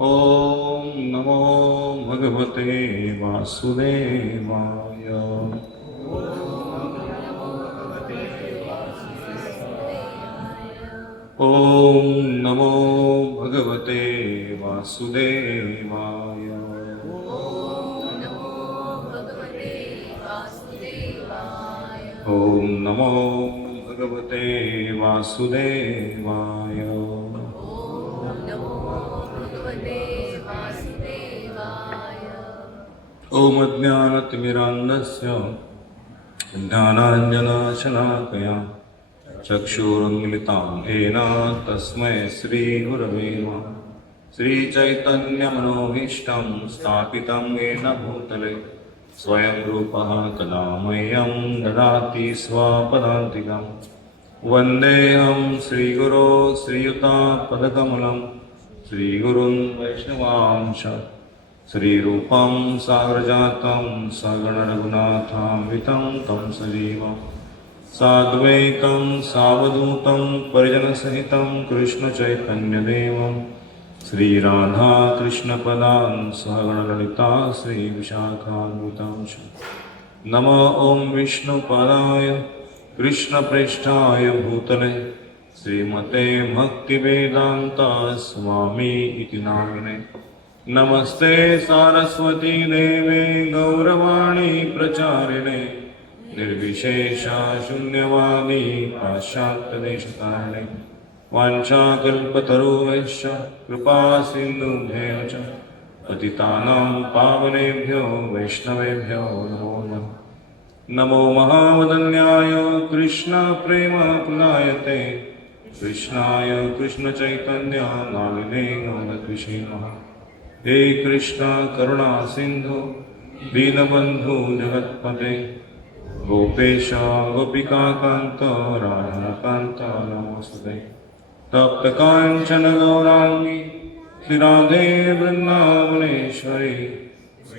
ॐ नमो भगवते वासुदेवाय। ॐ नमो भगवते वासुदेवाय। ॐ नमो भगवते वासुदेवाय। ॐ अज्ञानतिमिरान्धस्य ज्ञानाञ्जनशलाकया चक्षुरुन्मिलितं येन तस्मै श्रीगुरवे नमः। श्रीचैतन्यमनोभीष्टं स्थापितं येन भूतले स्वयं रूपः कदा मह्यं ददाति स्वपदान्तिकं। वन्देऽहं श्रीगुरो श्रीयुतापदकमलं श्रीगुरुन् वैष्णवांश श्रीरूपं साग्रजातं सगणरघुनाथान्वितं तं सजीवं साद्वैतं सावधूतं परिजनसहितं कृष्णचैतन्यदेवं श्रीराधाकृष्णपदान् सहगणललिता श्रीविशाखान्वितांश। नमो ॐ विष्णुपदाय कृष्णप्रेष्ठाय भूतले श्रीमते भक्तिवेदान्ता स्वामी इति नामिने। नमस्ते सारस्वती देवे गौरवाणी प्रचारिणे निर्विशेषा शून्यवादी पाश्चात्यदेशतारिणे। वाञ्छाकल्पतरुभ्यश्च कृपा सिन्धुभ्यः च पतितानां पावनेभ्यो वैष्णवेभ्यो नमो नमः। नमो महावदन्याय कृष्णप्रेमप्रदायते कृष्णाय कृष्णचैतन्य नामिने गौरद्विषे नमः। हे कृष्ण करुणा सिंधु दीनबंधु जगत्पते गोपेश गोपिकाकांत राधाकांत नमोस्तुते। तप्त कांचन गौरांगी श्रीराधे वृंदावनेश्वरी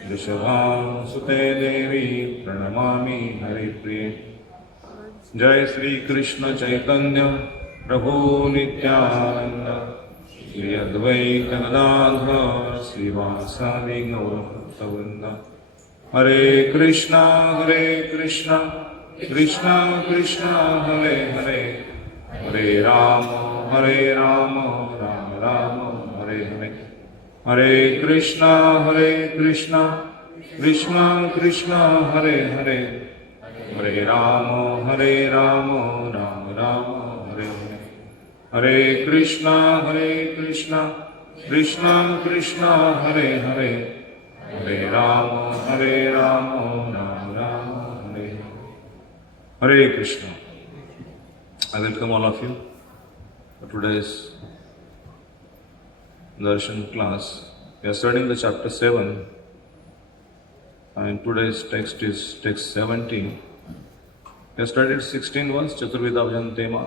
वृषभानुसुते देवी प्रणमामि हरिप्रिये। जय श्री कृष्ण चैतन्य प्रभु नित्यानंद श्री अद्वैत गदाधर श्रीवासादि गौरभक्तवृंद। हरे कृष्णा कृष्णा कृष्णा हरे हरे हरे राम राम राम हरे हरे। हरे कृष्णा कृष्णा कृष्णा हरे हरे हरे राम राम राम हरे हरे। हरे Krishna Krishna Krishna Hare Hare Hare Ram Ram Hare Hare. Hare Krishna. I welcome all of you for today's darshan class. We are studying the chapter 7 and today's text is text 17. We have studied 16 verse Chaturveda Bhajan Tema.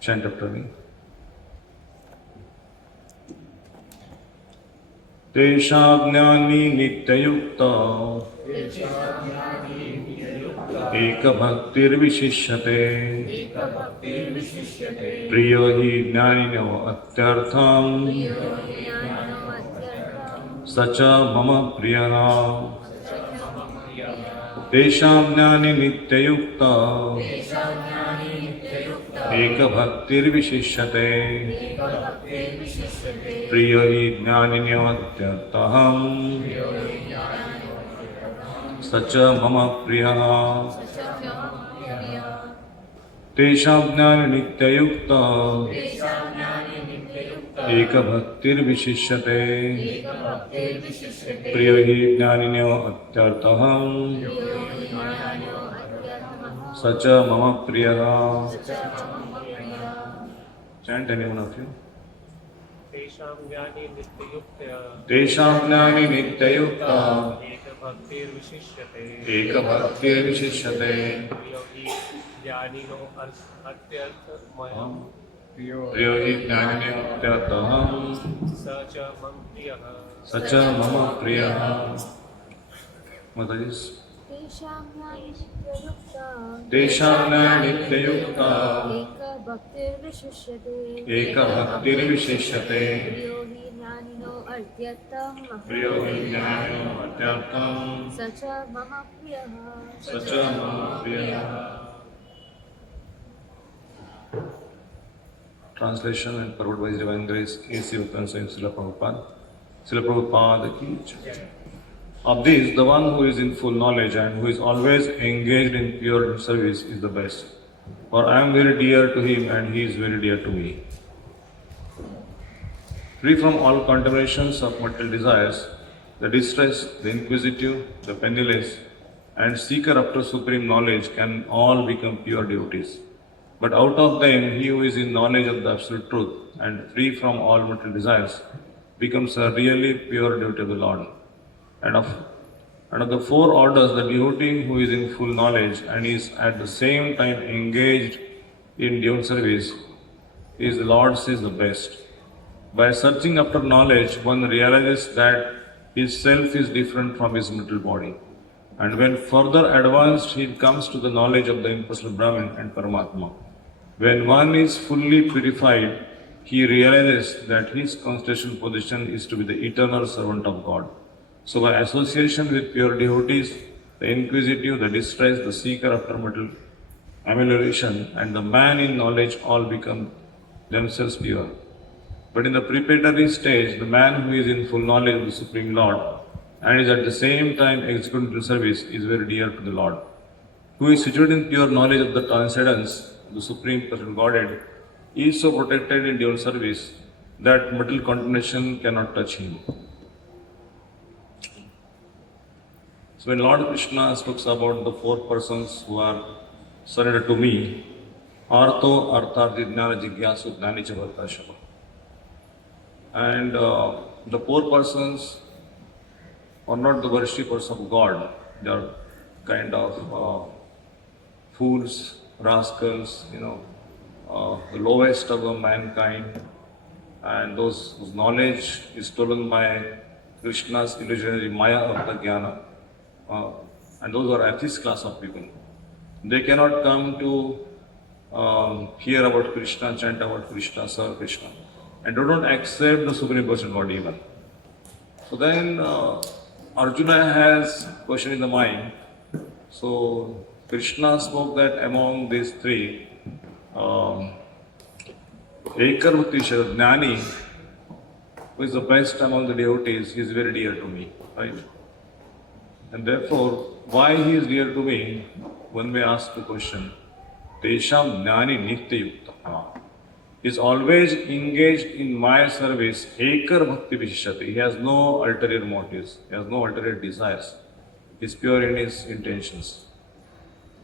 Chant after me. तेषाज्ञानी नित्ययुक्ता एकभक्तिर्विशिष्यते प्रियो हि ज्ञानिनो अत्यर्थं स च मम प्रियः। तेषाज्ञानी नित्ययुक्ता एकभक्तिर्विशिष्यते प्रियो हि ज्ञानिन्योऽत्यर्थः स च मम प्रियः। तेषां ज्ञानी नित्ययुक्ता एकभक्तिर्विशिष्यते प्रियो हि ज्ञानिन्योऽत्यर्थः स च मम प्रियः। Chant any one of you. तेषां ज्ञानी नित्ययुक्ता एकभक्तिर्विशिष्यते प्रियो हि ज्ञानिन्योऽत्यर्थः स च मम प्रियः। Mataji. तेषां नित्ययुक्ता भक्तिर्विशिष्यते एकभक्तिर्विशिष्यते प्रियो हि ज्ञानिनो अर्थ्यर्थं प्रियो हि ज्ञानिनो अत्यर्थं स च मम प्रियः स च मम प्रियः. Translation and forward by His Divine Grace, A.C. Uttam Swami Srila Prabhupada. Srila Prabhupada ki jai. Of these, the one who is in full knowledge and who is always engaged in pure service is the best. For I am very dear to him and he is very dear to me. Free from all contaminations of material desires, the distressed, the inquisitive, the penniless, and seeker after supreme knowledge can all become pure devotees. But out of them, he who is in knowledge of the absolute truth and free from all material desires becomes a really pure devotee of the Lord. And of the four orders, the devotee who is in full knowledge and is at the same time engaged in devotional service is the Lord says the best. By searching after knowledge, one realizes that his self is different from his material body. And when further advanced, he comes to the knowledge of the impersonal Brahman and Paramatma. When one is fully purified, he realizes that his constitutional position is to be the eternal servant of God. So by association with pure devotees, the inquisitive, the distressed, the seeker after material amelioration, and the man in knowledge all become themselves pure. But in the preparatory stage, the man who is in full knowledge of the Supreme Lord and is at the same time executing the service is very dear to the Lord. Who is situated in pure knowledge of the transcendence, the Supreme Personal Godhead, is so protected in dual service that material contamination cannot touch him. So when Lord Krishna speaks about the four persons who are surrendered to me, Artho, Artharthi, Jnana, Jigyasu, Jnani, Chavarta, Shava. And the four persons are not the worshippers of God. They are kind of fools, rascals, the lowest of the mankind, and those whose knowledge is stolen by Krishna's illusionary Maya of the Jnana. And those are atheist class of people. They cannot come to hear about Krishna, chant about Krishna, serve Krishna, and they don't accept the Supreme Person God even. So then Arjuna has question in the mind. So Krishna spoke that among these three, Ekar Bhakti Jnani, who is the best among the devotees, he is very dear to me, right? And therefore, why he is dear to me, one may ask the question, Tesham Jnani Nitya Yukta. He is always engaged in my service, Ekar Bhakti Vishishati. He has no ulterior motives, he has no ulterior desires. He is pure in his intentions.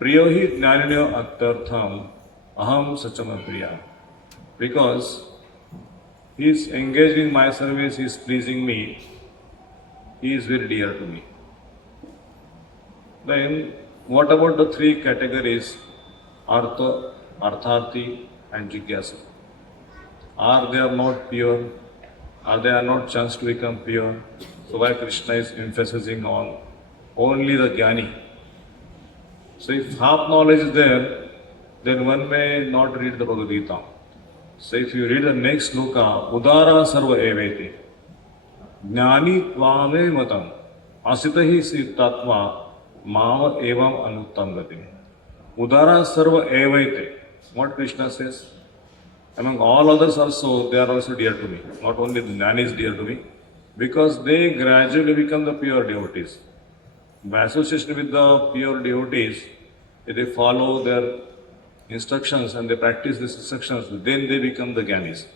Priyohi Jnanino Aktartham Aham Sachama Priya. Because he is engaged in my service, he is pleasing me, he is very dear to me. Then, what about the three categories, Artha, Artharthi and Jigyasa? Are they not pure? Are they not chance to become pure? So why Krishna is emphasizing on only the Jnani? So if half knowledge is there, then one may not read the Bhagavad Gita. So if you read the next sloka, Udara Sarva Eveti, Jnani Tvame Matam, Asitahi Sitatma, Mama Evam Anuttam Gati. Udara Sarva Evaite. What Krishna says? Among all others also, they are also dear to me. Not only the Jnani is dear to me, because they gradually become the pure devotees. By association with the pure devotees, if they follow their instructions and they practice these instructions, then they become the Jnanis.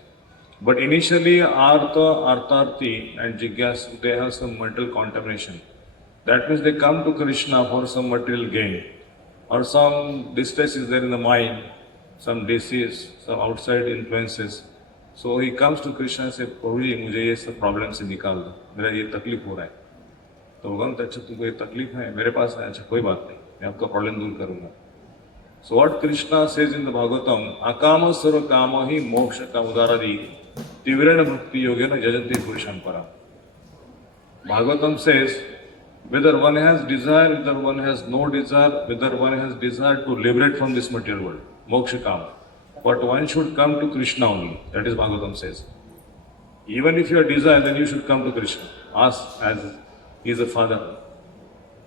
But initially, Artha, Artharthi and Jigyas, they have some mental contamination. That means they come to Krishna for some material gain, or some distress is there in the mind, some disease, some outside influences. So he comes to Krishna and says, Prabhuji, मुझे ये सब problem से निकाल दो, मेरा ये तकलीफ हो रहा है. तो भगवान अच्छा तुमको ये तकलीफ है, मेरे पास है, अच्छा कोई बात नहीं, मैं आपका प्रॉब्लम दूर करूंगा. So what Krishna says in the Bhagavatam, Akama Sarva Kama Hi Moksha Kamudaradi Tivrena Bhakti Yogena Jajanti Purusham Para. Bhagavatam says, whether one has desire, whether one has no desire, whether one has desire to liberate from this material world, moksha kama. but one should come to Krishna only. That is Bhagavatam says. Even if you are desired, then you should come to Krishna. Ask as he is a father.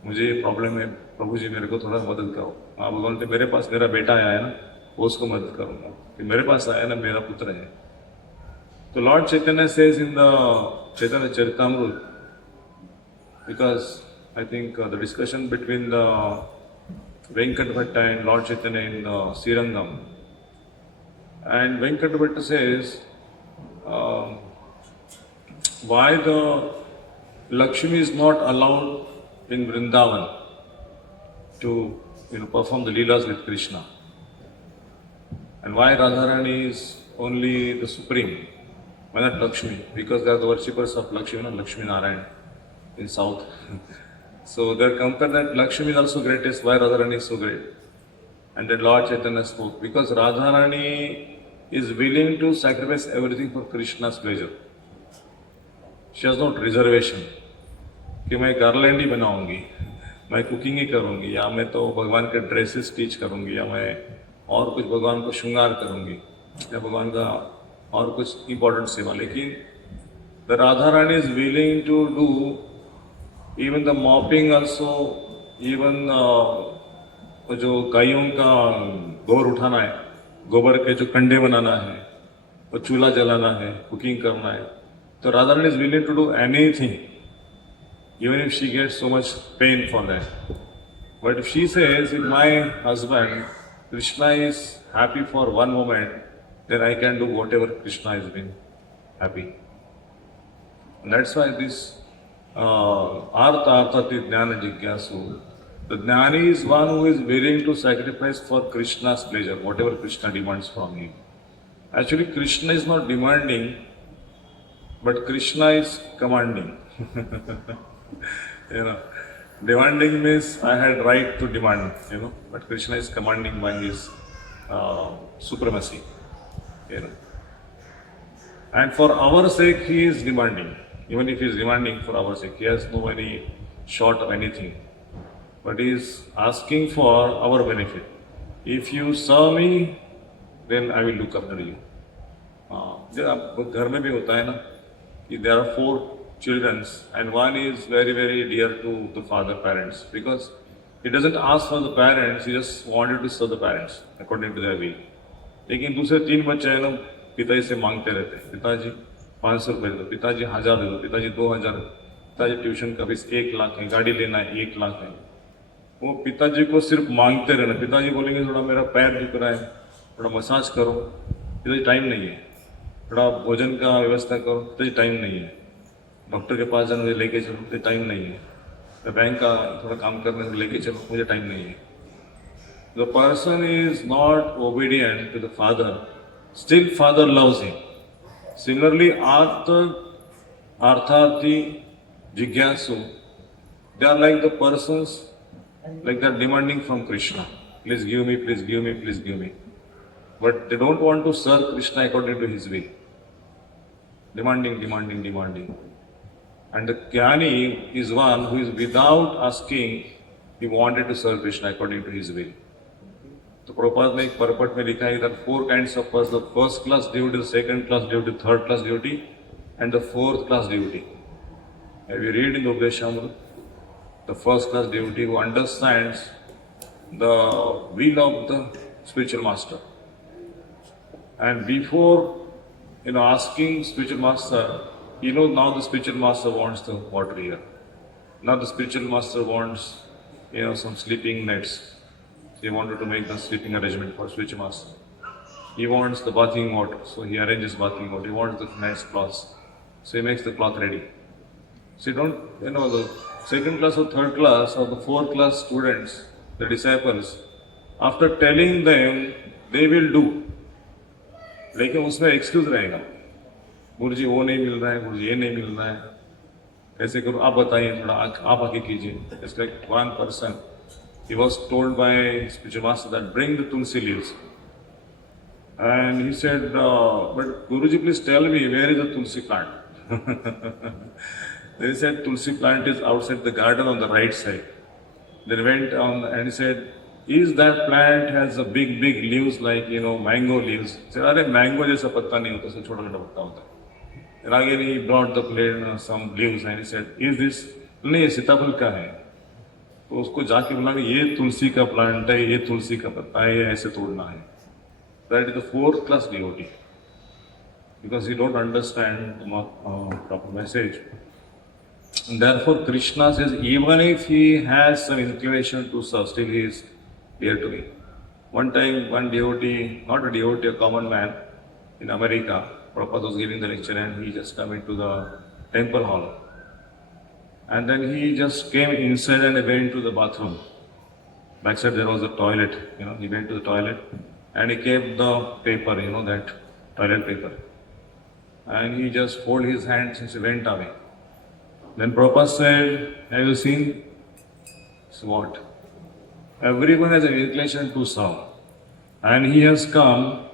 मुझे ये problem है, प्रभु जी मेरे को थोड़ा मदद करो. हाँ भगवान तो मेरे पास मेरा बेटा आया है ना, वो उसको मदद करूंगा. कि मेरे पास आया ना, मेरा पुत्र है. तो Lord Chaitanya says in the Chaitanya Charitamrita, because I think the discussion between the Venkat Bhatta and Lord Chaitanya in Srirangam, and Venkat Bhatta says, why the Lakshmi is not allowed in Vrindavan to perform the Leelas with Krishna, and why Radharani is only the supreme, why not Lakshmi? Because they are the worshippers of Lakshmi, Lakshmi Narayan in south. So they are compared that Lakshmi is also greatest, why Radharani is so great? And then Lord Chaitanya spoke, because Radharani is willing to sacrifice everything for Krishna's pleasure. She has no reservation कि मैं garland ही बनाऊंगी, मैं cooking ही करूंगी, या मैं तो भगवान के ड्रेसेस स्टिच करूंगी, या मैं और कुछ भगवान को श्रृंगार करूंगी, या भगवान का और कुछ इम्पोर्टेंट सेवा. लेकिन the Radha Rani is willing to do even the mopping also, even जो गायों का गोबर उठाना है, गोबर के जो कंडे बनाना है, वो चूल्हा जलाना है, कुकिंग करना है. तो Radha Rani is willing to do anything, even if she gets so much pain for that. But if she says, if my husband, Krishna is happy for one moment, then I can do whatever Krishna has been happy. And that's why this Artha Arthati Jnana Jigyasu, the Jnani is one who is willing to sacrifice for Krishna's pleasure, whatever Krishna demands from him. Actually, Krishna is not demanding, but Krishna is commanding. Demanding means I had right to demand, but Krishna is commanding by his supremacy, And for our sake, he is demanding. Even if he is demanding for our sake, he has no any short of anything, but he is asking for our benefit. If you serve me, then I will look after you. जब घर में भी होता है ना कि there are 4 children and one is very very dear to the father parents, because he doesn't ask for the parents, he just wanted to serve the parents according to their will. लेकिन दूसरे 3 बच्चे हैं ना, पिताजी से मांगते रहते हैं, पिताजी 500 रुपये दे दो, पिताजी 1000 दे दो, पिताजी 2000, पिताजी ट्यूशन का फीस 1 लाख है, गाड़ी लेना है 1 लाख है. वो पिताजी को सिर्फ मांगते रहना. पिताजी बोलेंगे थोड़ा मेरा पैर दुख रहा है, थोड़ा मसाज करो, पिताजी टाइम नहीं है. थोड़ा भोजन का व्यवस्था करो, पिताजी टाइम नहीं है. डॉक्टर के पास जाना, मुझे लेके चलो, मुझे टाइम नहीं है. मैं बैंक का थोड़ा काम करने में लेके चलो, मुझे टाइम नहीं है. The person is not obedient to the father, still father loves him. Similarly, Artharthi, Jigyasu, they are like the persons, like they are demanding from Krishna. Please give me, please give me, please give me. But they don't want to serve Krishna according to his will. Demanding, demanding, demanding. And the Jnani is one who is without asking, he wanted to serve Krishna according to his will. तो प्रभुपाद ने एक purport में लिखा है, that 4 kinds of person, the first class devotee, the second class devotee, third class devotee, and the fourth class devotee. If you read in the Updeshamrita, the first class devotee who understands the will of the spiritual master. And before asking spiritual master, now the spiritual master wants the water here. Now the spiritual master wants some sleeping nets. He wanted to make the sleeping arrangement for spiritual master. He wants the bathing water, so he arranges bathing water. He wants the nice cloths, so he makes the cloth ready. So you don't, the second class or third class or the fourth class students, the disciples, after telling them, they will do. लेकिन उसमें excuse रहेगा, गुरु जी वो नहीं मिल रहा है, गुरु जी ये नहीं मिल रहा है, कैसे करूँ आप बताइए, थोड़ा आप आके कीजिए. It's like one person, he was told by spiritual master that bring the tulsi leaves, and he said, but Guruji, please tell me where is the tulsi plant. Then he said tulsi plant is outside the garden on the right side. Then he went on and he said, is that plant has a big leaves like mango leaves. Say, अरे mango जैसा पत्ता नहीं होता, छोटा छोटा पत्ता होता है. And again he brought the plate some leaves and he said, is this? नहीं ये सीताफल का है. तो उसको जाके बोला ये तुलसी का प्लांट है, ये तुलसी का पत्ता है, ये ऐसे तोड़ना है. That is the fourth class devotee. Because he don't understand the proper message. And therefore Krishna says, even if he has some inclination to serve, still he is dear to me. One time, one devotee, not a devotee, a common man in America, Prabhupada was giving the lecture and he just came into the temple hall. And then he just came inside and went to the bathroom. Backside there was a toilet, he went to the toilet and he kept the paper, that toilet paper. And he just folded his hands and he went away. Then Prabhupada said, have you seen? So what? Everyone has an inclination to serve. And he has come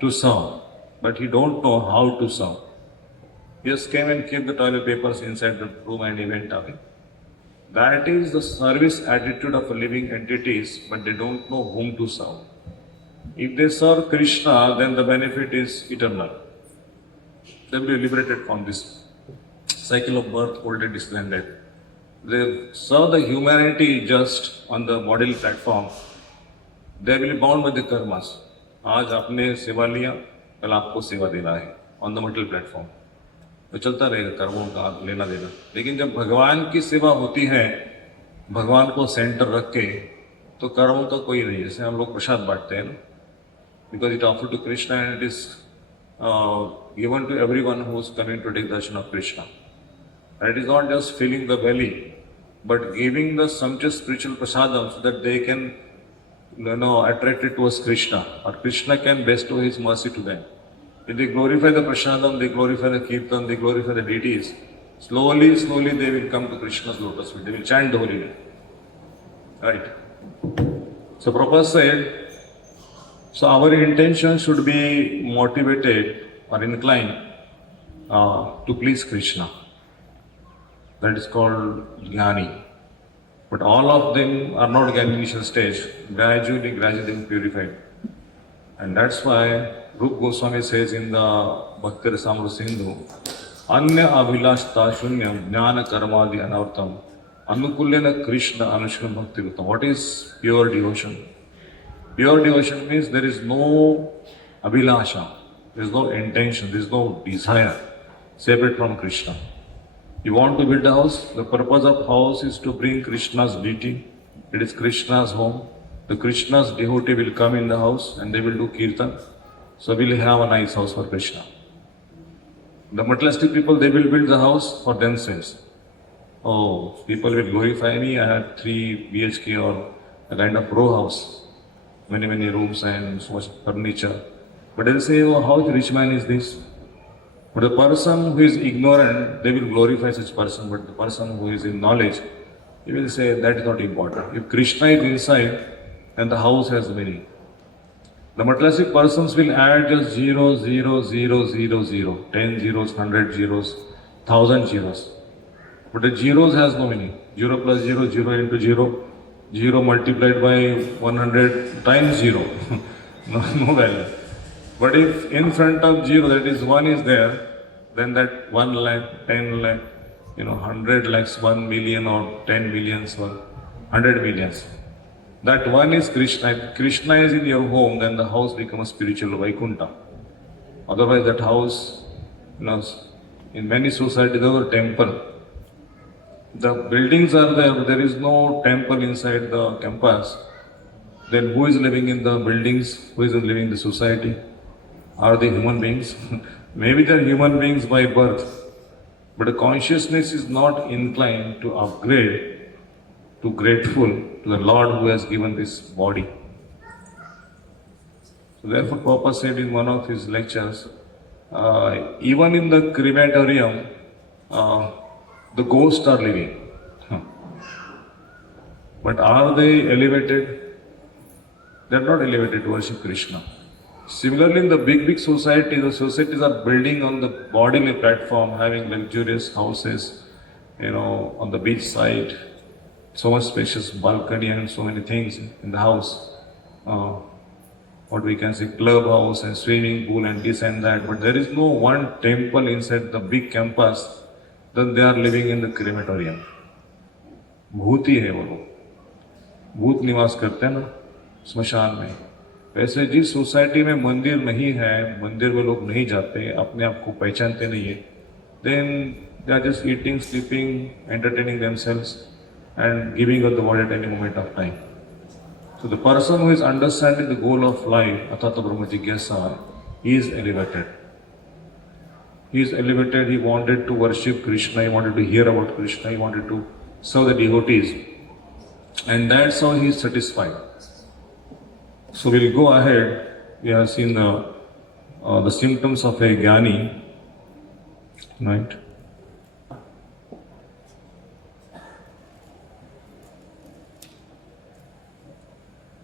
to serve. But he don't know how to serve. He just came and kept the toilet papers inside the room and he went away. That is the service attitude of living entities, but they don't know whom to serve. If they serve Krishna, then the benefit is eternal. They will be liberated from this cycle of birth, old age, and death. They serve the humanity just on the bodily platform. They will be bound by the karmas. आज आपने सेवा लिया, कल आपको सेवा देना है on the material platform. तो चलता रहेगा कर्मों का लेना देना. लेकिन जब भगवान की सेवा होती है, भगवान को सेंटर रख के, तो कर्मों का कोई नहीं. जैसे हम लोग प्रसाद बांटते हैं ना, because it offered to Krishna and it is given to everyone who is coming to take darshan of Krishna. And it is not just filling the belly, but giving the sumptuous spiritual prasadam so that they can attract it towards Krishna, or Krishna can bestow his mercy to them. If they glorify the prasadam, they glorify the kirtan, they glorify the deities, slowly they will come to Krishna's lotus feet. They will chant the holy name. Right? So Prabhupada said, so our intention should be motivated or inclined to please Krishna. That is called jnani. But all of them are not at initial stage. Gradually they will purified. And that's why Rupa Goswami says in the Bhakti Rasamrita Sindhu, Anya Abhilashta Shunyam Jnana Karmadi Anartam Anukulyana Krishna Anushkam Bhakti Rutam. What is pure devotion? Pure devotion means there is no abhilasha, there is no intention, there is no desire separate from Krishna. You want to build a house, the purpose of house is to bring Krishna's deity. It is Krishna's home. The Krishna's devotee will come in the house and they will do kirtan. So we will have a nice house for Krishna. The materialistic people, they will build the house for themselves. Oh, people will glorify me, I have 3 BHK or a kind of row house. Many rooms and so much furniture. But they'll say, oh, how rich man is this? But the person who is ignorant, they will glorify such person. But the person who is in knowledge, he will say that is not important. If Krishna is inside, then the house has meaning. The materialistic persons will add just 0, 0, 0, 0, 0, 10 zeros, 100 zeros, 1000 zeros. But the zeros has no meaning. 0 plus 0, 0 into 0, 0 multiplied by 100 times 0. no value. But if in front of 0, that is 1 is there, then that 1 lakh, 10 lakh, 100 lakhs, 1 million or 10 millions or 100 millions. That 1 is Krishna. If Krishna is in your home, then the house becomes spiritual Vaikuntha. Otherwise that house, in many societies there is a temple. The buildings are there, but there is no temple inside the campus. Then who is living in the buildings? Who is living in the society? Are they human beings? Maybe they are human beings by birth, but the consciousness is not inclined to upgrade, to grateful to the Lord who has given this body. So therefore Prabhupada said in one of his lectures, even in the crematorium, the ghosts are living. But are they elevated? They are not elevated to worship Krishna. Similarly, in the big society, the societies are building on the bodily platform, having luxurious houses, on the beach side, so much spacious balcony and so many things in the house. What we can say, clubhouse and swimming pool and this and that, but there is no one temple inside the big campus. Then they are living in the crematorium. भूत ही है वो लोग, भूत निवास करते हैं ना स्मशान में. वैसे जिस सोसाइटी में मंदिर नहीं है, मंदिर में लोग नहीं जाते, अपने आप को पहचानते नहीं है, then they are just eating, sleeping, entertaining themselves and giving up the world at any moment of time. So the person who is understanding the goal of life, Atata Brahma Jigyasa, he is elevated. He is elevated, he wanted to worship Krishna, he wanted to hear about Krishna, he wanted to serve the devotees. And that's how he is satisfied. So we'll go ahead. We have seen the symptoms of a Jnani, right?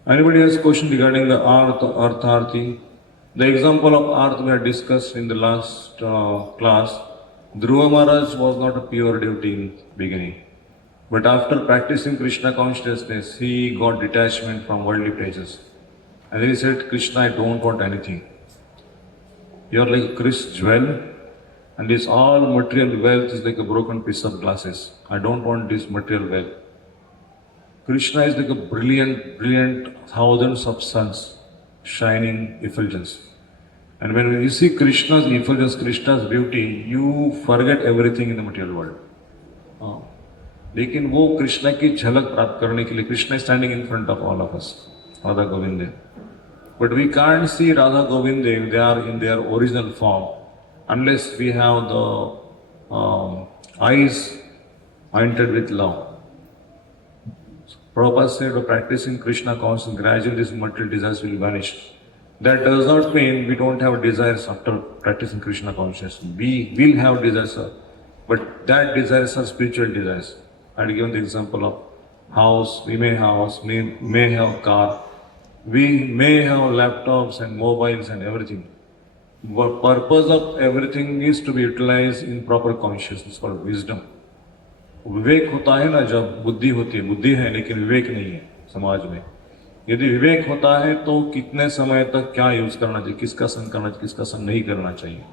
Anybody has question regarding the Artharthi? The example of Arth we had discussed in the last class. Dhruva Maharaj was not a pure devotee in beginning. But after practicing Krishna consciousness, he got detachment from worldly pleasures. And then he said, Krishna, I don't want anything. You are like Chris jewel, and this all material wealth is like a broken piece of glasses. I don't want this material wealth. Krishna is like a brilliant thousands of suns, shining effulgence. And when you see Krishna's effulgence, Krishna's beauty, you forget everything in the material world. लेकिन वो कृष्ण की झलक प्राप्त करने के लिए Krishna standing in front of all of us, Radha Govind. But we can't see Radha Govind, they are in their original form unless we have the eyes anointed with love. Prabhupada said, practicing Krishna consciousness, gradually these material desires will vanish. That does not mean we don't have desires after practicing Krishna consciousness. We will have desires, but that desires are spiritual desires. I had given the example of house. We may have house, may have car, we may have laptops and mobiles and everything. The purpose of everything is to be utilized in proper consciousness called wisdom. विवेक होता है ना, जब बुद्धि होती है, बुद्धि है लेकिन विवेक नहीं है समाज में. यदि विवेक होता है तो कितने समय तक क्या यूज करना चाहिए, किसका संग करना चाहिए, किसका संग नहीं करना चाहिए,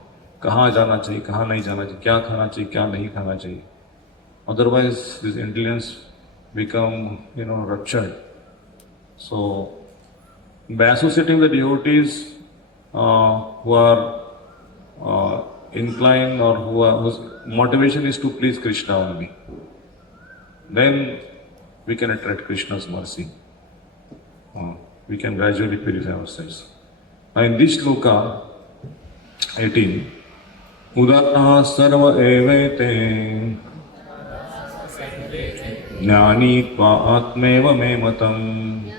कहाँ जाना चाहिए, कहाँ नहीं जाना चाहिए, क्या खाना चाहिए, क्या नहीं खाना चाहिए. Otherwise, this intelligence become, ruptured. So, by associating the devotees who are inclined or whose motivation is to please Krishna only, then we can attract Krishna's mercy. We can gradually purify ourselves. Now in this shloka 18, Udaha sarva evete jnani tva atmeva me matam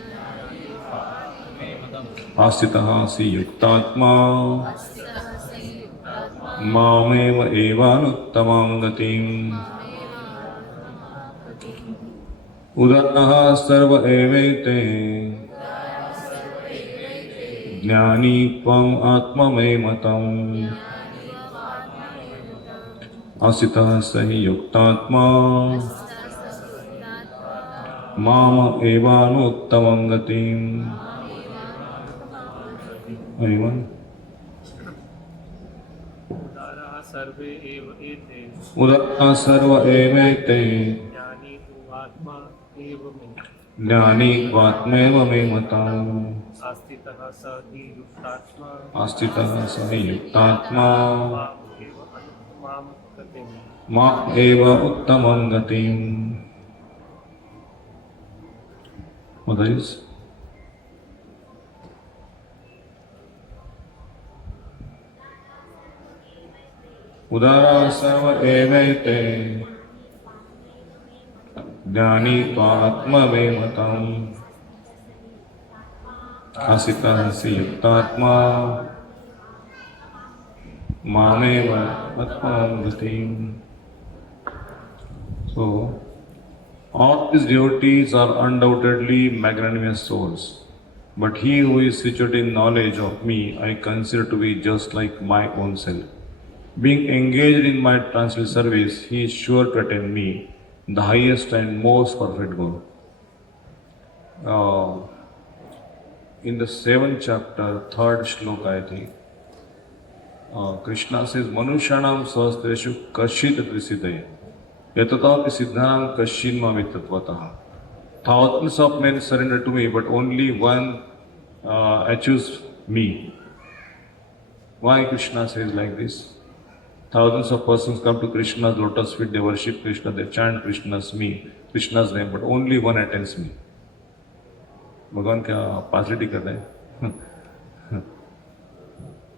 asthitaha si yuktatma mameva evanuttamam gatim. Udaha sarva evete jnani tvam atma me matam asita sahi yuktatma mama evanuttamam gatim. Anyone? उदारः सर्वे एव एते Udaha sarva evete ज्ञानी तु आत्मा एव मे jnani tvatmeva me matam आस्थितः स हि युक्तात्मा astitaha sahi yuktatma माम गतिम् ma eva uttamam gatim. What is? Udara sarva evete jnani tvatma me matam asita si yuktatma mameva atmam gatim. So, all these devotees are undoubtedly magnanimous souls, but he who is situated in knowledge of me, I consider to be just like my own self. Being engaged in my transcendental service, he is sure to attain me. the highest and most perfect goal. In the 7th chapter, 3rd shlok, I think, Krishna says, Manushanam sahastreshu kashit trisidaya. Yatatapi siddhanam kashinma vitatvatah. Thousands of men surrender to me, but only one achieves me. Why Krishna says like this? Thousands of persons come to Krishna's lotus feet, they worship Krishna, they chant Krishna's name, but only one attains me. भगवान क्या पार्सिटी कर रहे हैं?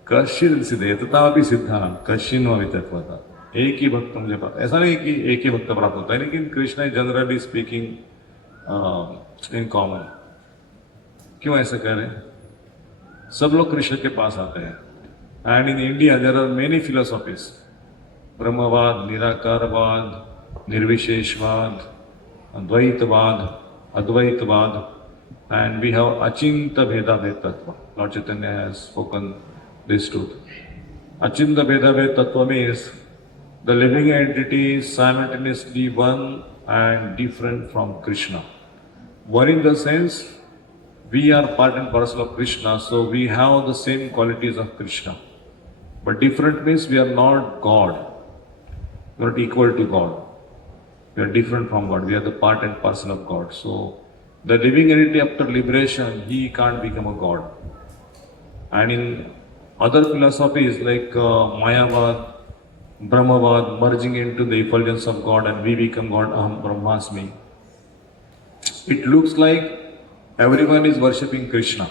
कश्चित सिद्धे तथापि सिद्धानाम कश्चिन्वा वितत्वता. एक ही भक्त मुझे प्राप्त. ऐसा नहीं कि एक ही भक्त प्राप्त होता है, लेकिन Krishna is generally speaking in common. क्यों ऐसा कह रहे हैं? सब लोग कृष्ण के पास आते हैं. And in India there are many philosophies. ब्रह्मवाद, निराकारवाद, निर्विशेषवाद, द्वैतवाद, अद्वैतवाद, and we have Achinta Bheda Ved Tattva. Lord Chaitanya has spoken this truth. Achinta Bheda Ved Tattva means the living entity is simultaneously one and different from Krishna. One in the sense, we are part and parcel of Krishna, so we have the same qualities of Krishna. But different means we are not God. We are not equal to God. We are different from God. We are the part and parcel of God. So, the living entity after liberation, he can't become a god. And in other philosophies like Mayavad, Brahmavad, merging into the effulgence of God and we become God, Aham Brahmasmi. It looks like everyone is worshipping Krishna.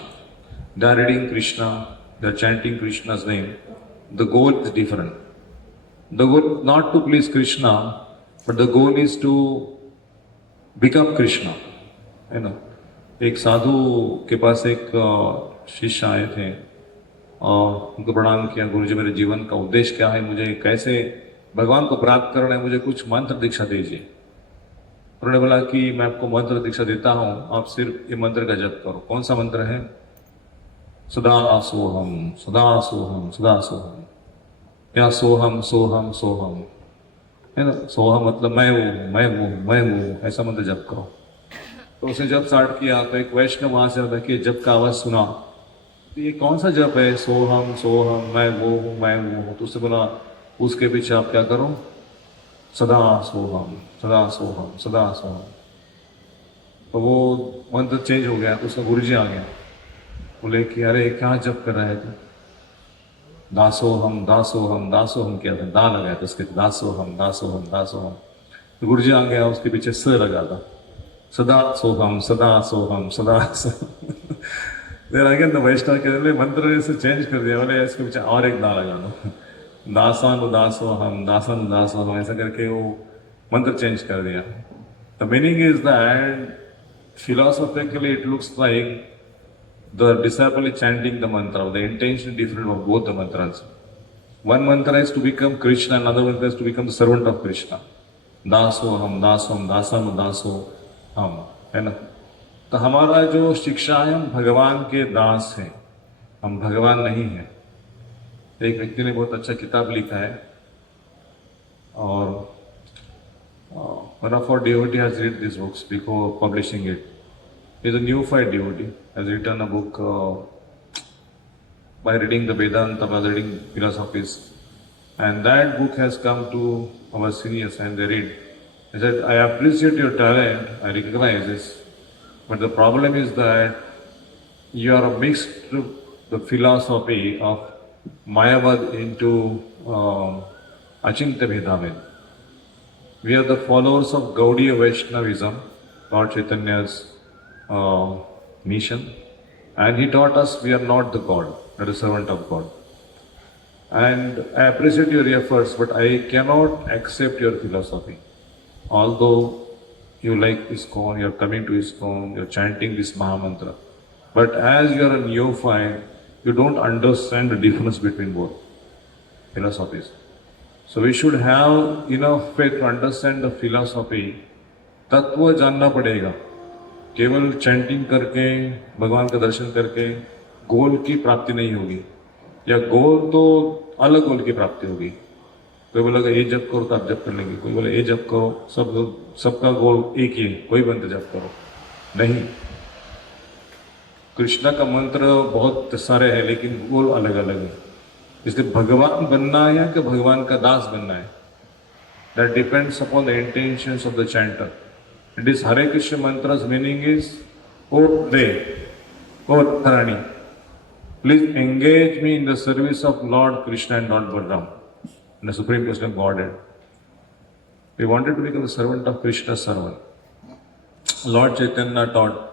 They are reading Krishna, they are chanting Krishna's name. The goal is different. The goal is not to please Krishna, but the goal is to become Krishna. है ना. एक साधु के पास एक शिष्य आए थे और उनको प्रणाम किया, गुरुजी मेरे जीवन का उद्देश्य क्या है, मुझे कैसे भगवान को प्राप्त करना है, मुझे कुछ मंत्र दीक्षा दीजिए. उन्होंने बोला कि मैं आपको मंत्र दीक्षा देता हूँ, आप सिर्फ ये मंत्र का जप करो. कौन सा मंत्र है? सदा सोहम, सदा सोहम, सदा सोहम. या सोहम सोहम सोहम, है ना. सोहम मतलब मैं हूँ, मैं हूँ, मैं हूँ, ऐसा मंत्र जप करो. तो उसने जब स्टार्ट किया तो एक वैष्णव वहां से आता कि जप का आवाज सुना. तो ये कौन सा जप है? सोहम सोहम, मैं वो हूँ, मैं वो हूँ. तो उससे बोला उसके पीछे आप क्या करो? सदा सोहम, सदा सोहम, सदा सोहम. तो वो मंत्र चेंज हो गया. तो उसका गुरुजी आ गया, बोले कि अरे क्या जप कर रहा है तू? दासोहम दासोहम दासोहम किया था, दा लगाया था उसके, दासोहम दासोहम दासोहम. तो गुरुजी आ गया, उसके पीछे स लगा था, सदा सोहम, सदा सोहम, सदा सोहम. देर आगे तो वैष्णव के मंत्र से चेंज कर दिया, बोले इसके पीछे और एक दा लगा दो, दासानुदासोहम, दासानुदासोहम, ऐसा करके वो मंत्र चेंज कर दिया. The meaning is that philosophically it looks like the disciple is chanting the mantra, the intention is different of both the mantras. One mantra is to become Krishna, another mantra is to become the servant of Krishna. दासोहम दासोहम दासानु दासो हम, है ना. तो हमारा जो शिक्षा है, हम भगवान के दास हैं, हम भगवान नहीं हैं. एक व्यक्ति ने बहुत अच्छा किताब लिखा है और one of our devotee has read these books before publishing it. He is a neophyte devotee, has written a book by reading the Vedanta, by reading philosophies. And that book has come to our seniors and they read. He said, I appreciate your talent, I recognize this, but the problem is that you are mixed the philosophy of Mayavad into Achinta Bheda. We are the followers of Gaudiya Vaishnavism, Lord Chaitanya's mission, and he taught us we are not the God, we are a servant of God. And I appreciate your efforts, but I cannot accept your philosophy. Although you like ISKCON, you are coming to ISKCON, you are chanting this Mahamantra, but as you are a neophyte, you don't understand the difference between both philosophies. So we should have enough faith to understand the philosophy. तत्व जानना पड़ेगा. केवल chanting करके, भगवान का दर्शन करके गोल की प्राप्ति नहीं होगी, या गोल तो अलग गोल की प्राप्ति होगी. कोई बोलेगा ये जप करो तो आप जप कर लेंगे, कोई बोले ये जप करो, सब लोग सबका गोल एक ही है, कोई बंद जप करो नहीं। कृष्णा का मंत्र बहुत सारे हैं लेकिन गोल अलग अलग है। इसलिए भगवान बनना है या कि भगवान का दास बनना है, that depends upon the intentions of the chanter. It is Hare Krishna mantra's meaning is, oh Ray, oh Radharani, please engage me in the service of Lord Krishna and Lord Balaram, the Supreme Personality of Godhead. We wanted to become the servant of Krishna's servant. Lord Chaitanya taught,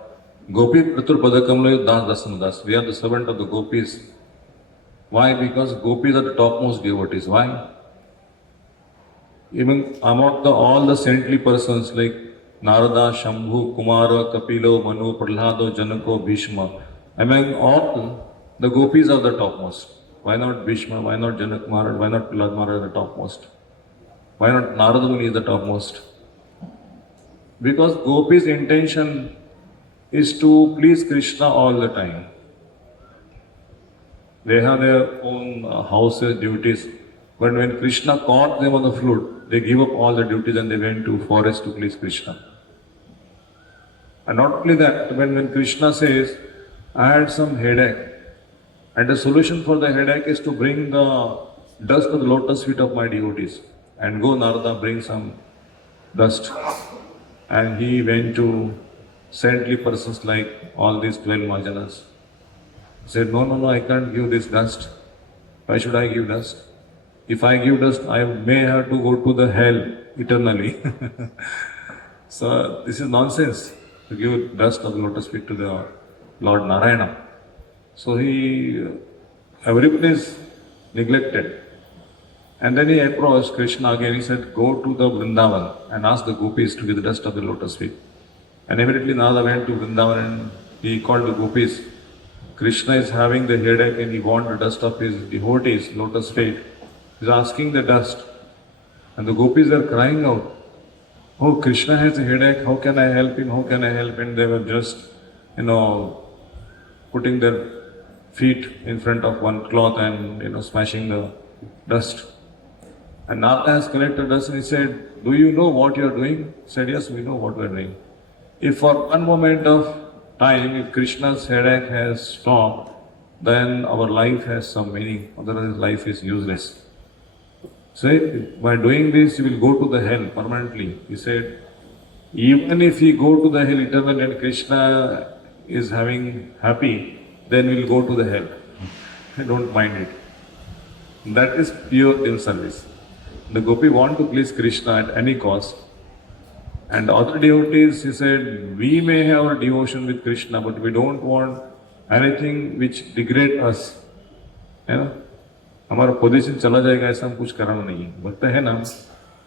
Gopi Pratur Padakamlo Das Dasan Das. We are the servant of the gopis. Why? Because gopis are the topmost devotees. Why? Even among all the saintly persons like Narada, Shambhu, Kumara, Kapilo, Manu, Prahlado, Janako, Bhishma, among all the gopis are the topmost. Why not Bhishma? Why not Janak Maharaj? Why not Prahlad Maharaj the topmost? Why not Narada Muni is the topmost? Because gopis' intention is to please Krishna all the time. They have their own houses, duties. But when Krishna caught them on the flute, they give up all the duties and they went to forest to please Krishna. And not only that, when Krishna says, I had some headache, and the solution for the headache is to bring the dust of the lotus feet of my devotees. And go Narada, bring some dust. And he went to saintly persons like all these 12 Mahajanas. He said, no, I can't give this dust. Why should I give dust? If I give dust, I may have to go to the hell eternally. So this is nonsense to give dust of the lotus feet to the Lord Narayana. So everyone is neglected. And then he approached Krishna again. He said, go to the Vrindavan and ask the gopis to give the dust of the lotus feet. And immediately Narada went to Vrindavan and he called the gopis. Krishna is having the headache and he wants the dust of his devotees, lotus feet. He's asking the dust. And the gopis are crying out, oh, Krishna has a headache, how can I help him, how can I help him? And they were just, putting their feet in front of one cloth and, smashing the dust. And Narada has collected dust and he said, do you know what you are doing? He said, yes, we know what we are doing. If for one moment of time, if Krishna's headache has stopped, then our life has some meaning, otherwise life is useless. So by doing this, you will go to the hell permanently. He said, even if you go to the hell eternally and Krishna is having happy, then we will go to the hell. I don't mind it. That is pure ill service. The gopi want to please Krishna at any cost. And other devotees, he said, we may have our devotion with Krishna, but we don't want anything which degrade us. हमारा position चला जाएगा ऐसा हम कुछ करना नहीं है। भक्त है ना,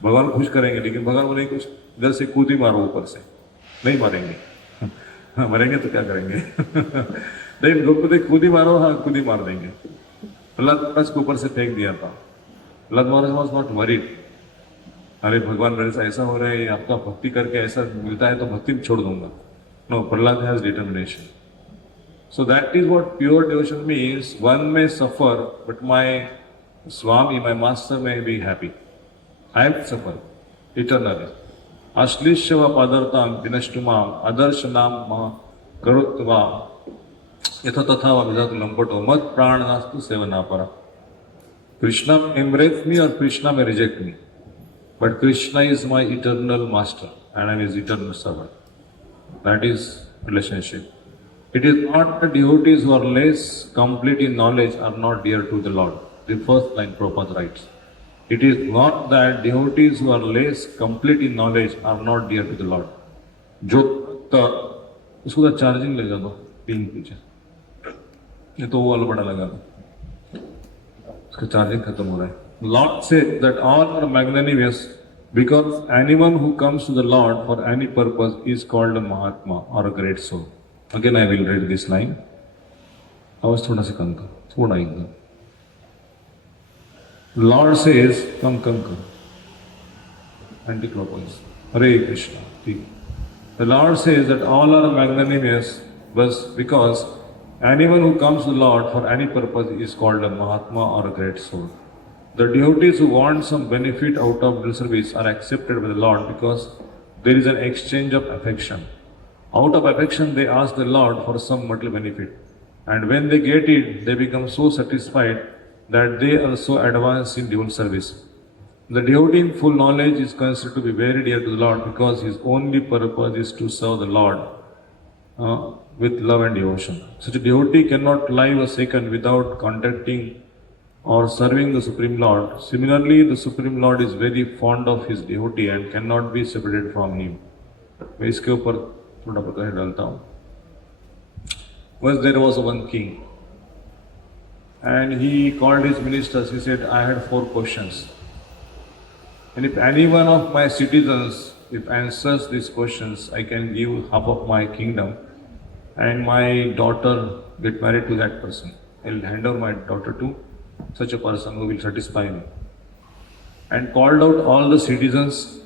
भगवान खुश करेंगे, लेकिन भगवान बोले कुछ इधर से कूद ही मारो ऊपर से, नहीं मारेंगे। हाँ, मरेंगे तो क्या करेंगे? नहीं, लोग को कूद ही मारो, हाँ कूद ही मार देंगे। प्रहलाद महाराज को ऊपर से फेंक दिया था। प्रहलाद महाराज वाज नॉट वरीड, अरे भगवान मेरे से ऐसा हो रहा है, आपका भक्ति करके ऐसा मिलता है तो भक्ति छोड़ दूंगा। No, Prahlad has determination. So that is what pure devotion means. One may suffer, but my Swami, my master may be happy. I will suffer eternally. Ashlishava padartam vinashtumam adarshanam karutva yatha tatha vidhatu lampato mat prananastu sevanapara. Krishna may embrace me or Krishna may reject me. But Krishna is my eternal master and I am his eternal servant. That is relationship. It is not the devotees who are less complete in knowledge are not dear to the Lord. The first line Prabhupada writes. It is not that devotees who are less complete in knowledge are not dear to the Lord. जो उसको तो charging लगा दो pin पीछे, ये तो वो वाला बड़ा लगा दो, उसका चार्जिंग खत्म हो रहा है. Lord says that all are magnanimous because anyone who comes to the Lord for any purpose is called a Mahatma or a great soul. Again I will read this line. आवाज थोड़ा सा कम कर, थोड़ा एकदम. Lord says, come. Anti-clockwise. Hare Krishna. The Lord says that all are magnanimous because anyone who comes to the Lord for any purpose is called a Mahatma or a great soul. The devotees who want some benefit out of the service are accepted by the Lord because there is an exchange of affection. Out of affection, they ask the Lord for some material benefit. And when they get it, they become so satisfied that they also advance in devotional service. The devotee in full knowledge is considered to be very dear to the Lord because his only purpose is to serve the Lord with love and devotion. Such a devotee cannot live a second without contacting or serving the Supreme Lord. Similarly, the Supreme Lord is very fond of his devotee and cannot be separated from him. मैं इसके ऊपर थोड़ा प्रकाश डालता हूँ. Once there was one king and he called his ministers. He said, I had 4 questions. And if any one of my citizens, if answers these questions, I can give half of my kingdom and my daughter get married to that person. I'll hand over my daughter to such a person who will satisfy me. And called out all the citizens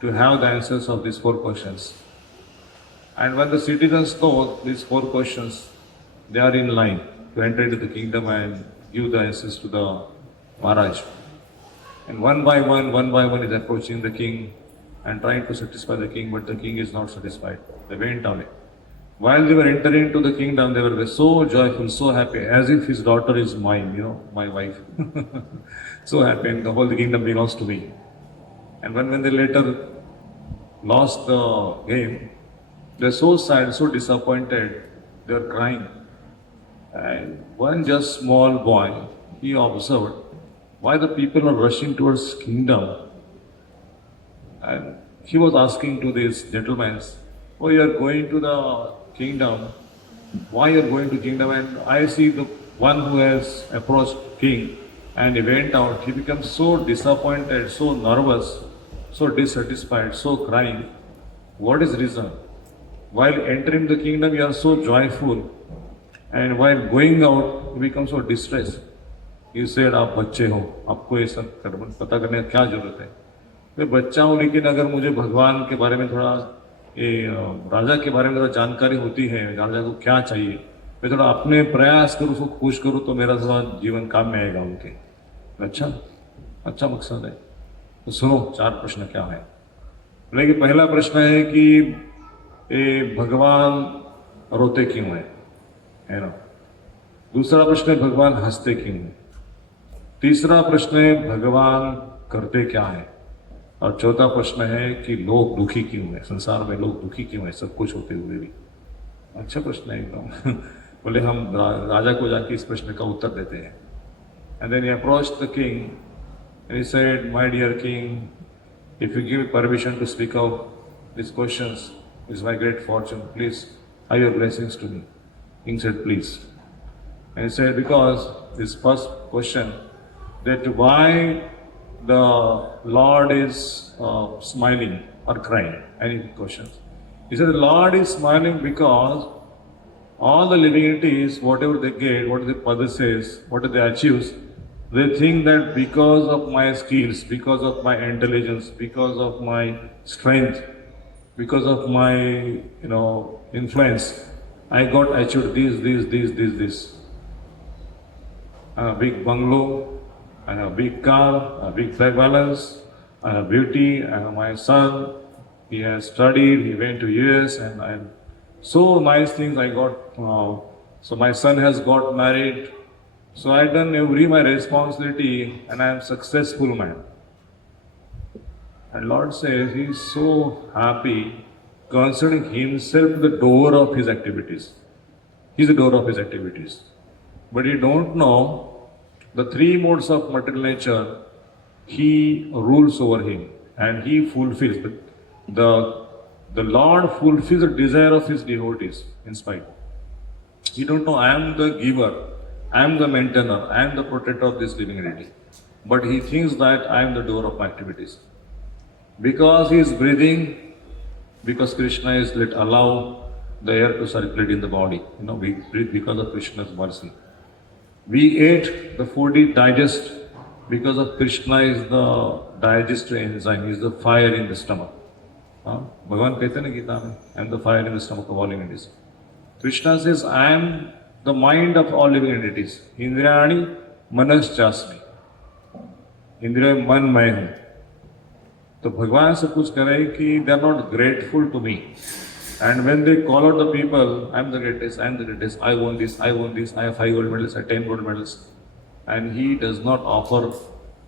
to have the answers of these 4 questions. And when the citizens know these 4 questions, they are in line to enter into the kingdom and give the answers to the Maharaj. And one by one is approaching the king and trying to satisfy the king, but the king is not satisfied. They went away. While they were entering into the kingdom, they were so joyful, so happy, as if his daughter is mine, my wife. So happy, and the whole kingdom belongs to me. And when they later lost the game, they're so sad, so disappointed, they're crying. And one just small boy, he observed why the people are rushing towards kingdom. And he was asking to these gentlemen, oh, you are going to the kingdom. Why you are going to kingdom? And I see the one who has approached king and he went out. He becomes so disappointed, so nervous, so dissatisfied, so crying. What is reason? While entering the kingdom, you are so joyful. And while going out, you become so distressed. You said, आप बच्चे हो, आपको ये सब पता करने की क्या जरूरत है? मैं बच्चा हूँ, लेकिन अगर मुझे भगवान के बारे में थोड़ा राजा के बारे में थोड़ा जानकारी होती है, राजा को क्या चाहिए, मैं थोड़ा अपने प्रयास करूँ, उसको खुश करूँ, तो मेरा थोड़ा जीवन काम में आएगा उनके. अच्छा मकसद है. तो सुनो 4 प्रश्न क्या है. लेकिन पहला प्रश्न है कि भगवान रोते क्यों है ना. दूसरा प्रश्न है भगवान हंसते क्यों है. तीसरा प्रश्न है भगवान करते क्या है. और चौथा प्रश्न है कि लोग दुखी क्यों है, संसार में लोग दुखी क्यों है, सब कुछ होते हुए भी. अच्छा प्रश्न है एकदम. बोले हम राजा को जाके इस प्रश्न का उत्तर देते हैं. And then he approached the king and he said, my dear king, if you give me permission to speak out these questions, it's my great fortune. Please, have your blessings to me. King said, please. And he said, because this first question, that why the Lord is smiling or crying. Any questions? He said, the Lord is smiling because all the living entities, whatever they get, what the possesses, what they achieve, they think that because of my skills, because of my intelligence, because of my strength, because of my influence, I got achieved this. A big bungalow, I have a big car, a big bank balance, I have beauty, I have my son, he has studied, he went to US, and so nice things I got. So my son has got married. So I done every my responsibility and I am successful man. And Lord says he is so happy considering himself the door of his activities. He is the door of his activities. But you don't know the 3 modes of material nature, he rules over him and he fulfills. The Lord fulfills the desire of his devotees in spite. You don't know, I am the giver, I am the maintainer, I am the protector of this living entity. But he thinks that I am the door of my activities. Because he is breathing, because Krishna is allow the air to circulate in the body. We breathe because of Krishna's mercy. We ate, the food is digest because of Krishna is the digestive enzyme, is the fire in the stomach. Bhagavan कहते ना गीता में, I am the fire in the stomach of all living entities. Krishna says, I am the mind of all living entities. Indrayani manaschasmi. इंद्रिय मन मैं हूं। तो भगवान से कुछ करें कि they are not grateful to me, and when they call out the people, I am the greatest, I am the greatest, I want this, I want this, I have 5 gold medals, I have 10 gold medals, and he does not offer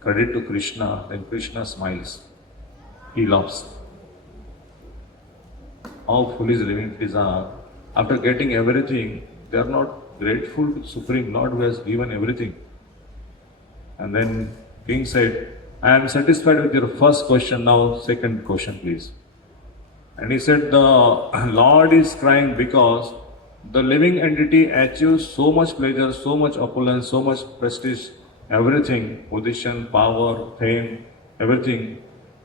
credit to Krishna, then Krishna smiles, he laughs. How foolish living these are. After getting everything, they are not grateful to Supreme Lord who has given everything. And then King said, I am satisfied with your first question, now second question please. And he said, the Lord is crying because the living entity achieves so much pleasure, so much opulence, so much prestige, everything, position, power, fame, everything.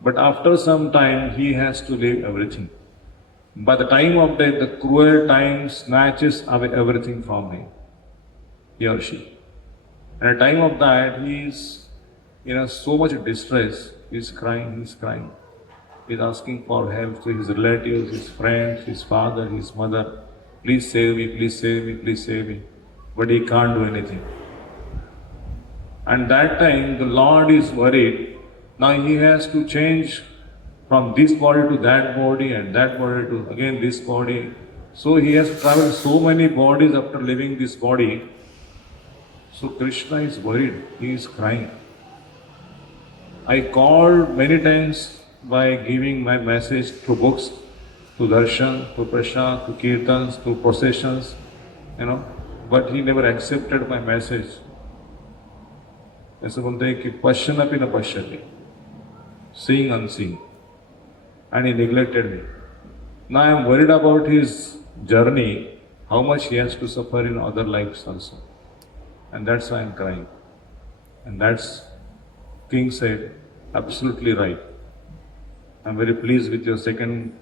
But after some time, he has to leave everything. By the time of death, the cruel time snatches away everything from him, he or she. And at the time of that, he is in so much distress. He is crying, He is asking for help to his relatives, his friends, his father, his mother. Please save me, please save me, please save me. But he can't do anything. And that time, the Lord is worried. Now he has to change from this body to that body and that body to again this body. So he has traveled so many bodies after leaving this body. So Krishna is worried, he is crying. I called many times by giving my message through books, through darshan, through prasad, through kirtans, through processions, but he never accepted my message. ऐसे बोलते हैं कि पश्यन्नपि न पश्यति, seeing unseen. And he neglected me. Now I am worried about his journey, how much he has to suffer in other lives also. And that's why I am crying. And that's, King said, absolutely right. I am very pleased with your second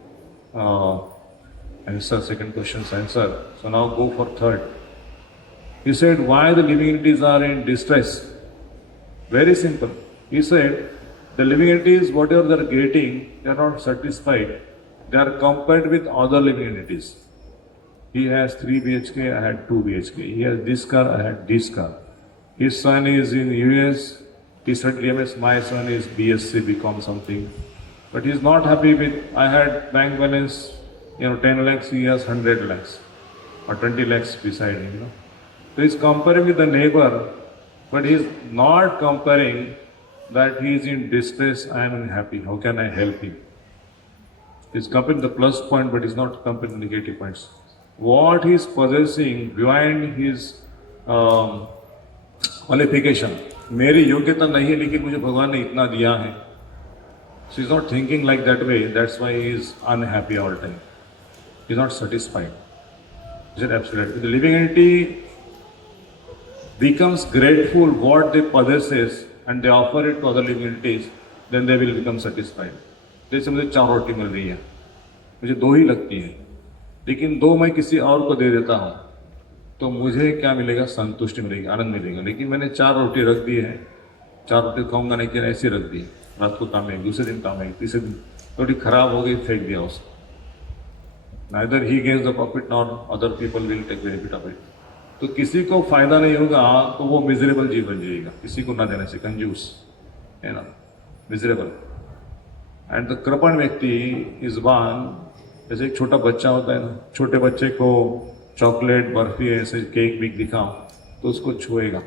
second question's answer. So now go for third. He said, why the living entities are in distress? Very simple. He said, the living entities, whatever they are getting, they are not satisfied. They are compared with other living entities. He has 3 BHK, I had 2 BHK. He has this car, I had this car. His son is in US, he studied DMS, my son is BSc, become something. But he is not happy with, I had bank balance, 10 lakhs, he has 100 lakhs. Or 20 lakhs beside him, So he is comparing with the neighbor, but he is not comparing that he is in distress, I am unhappy, how can I help him? He is comparing the plus point, but he is not comparing the negative points. What he is possessing behind his qualification, मेरी योग्यता नहीं है लेकिन मुझे भगवान ने इतना दिया है. So he is not thinking like that way, that's why he is unhappy all the time. He is not satisfied. Is it absolutely? The living entity becomes grateful what they possesses and they offer it to other living entities, then they will become satisfied. जैसे मुझे 4 रोटी मिल रही है, मुझे 2 ही लगती है, लेकिन 2 मैं किसी और को दे देता हूँ, तो मुझे क्या मिलेगा? संतुष्टि मिलेगी, आनंद मिलेगा. लेकिन मैंने 4 रोटी रख दी है, 4 रोटी खाऊंगा नहीं कि ऐसे रख दी, रात को काम आएगी, दूसरे दिन काम आएगी, तीसरे दिन रोटी खराब हो गई, फेंक दिया उसको. Neither he gains the profit nor other people will take benefit of it. तो किसी को फायदा नहीं होगा तो वो मिजरेबल जीवन जिएगा, किसी को ना देने से, कंजूस है ना, मिजरेबल. एंड द कृपण व्यक्ति इज वन, जैसे एक छोटा बच्चा होता है ना, छोटे बच्चे को चॉकलेट, बर्फी, ऐसे केक भी दिखाओ तो उसको छुएगा.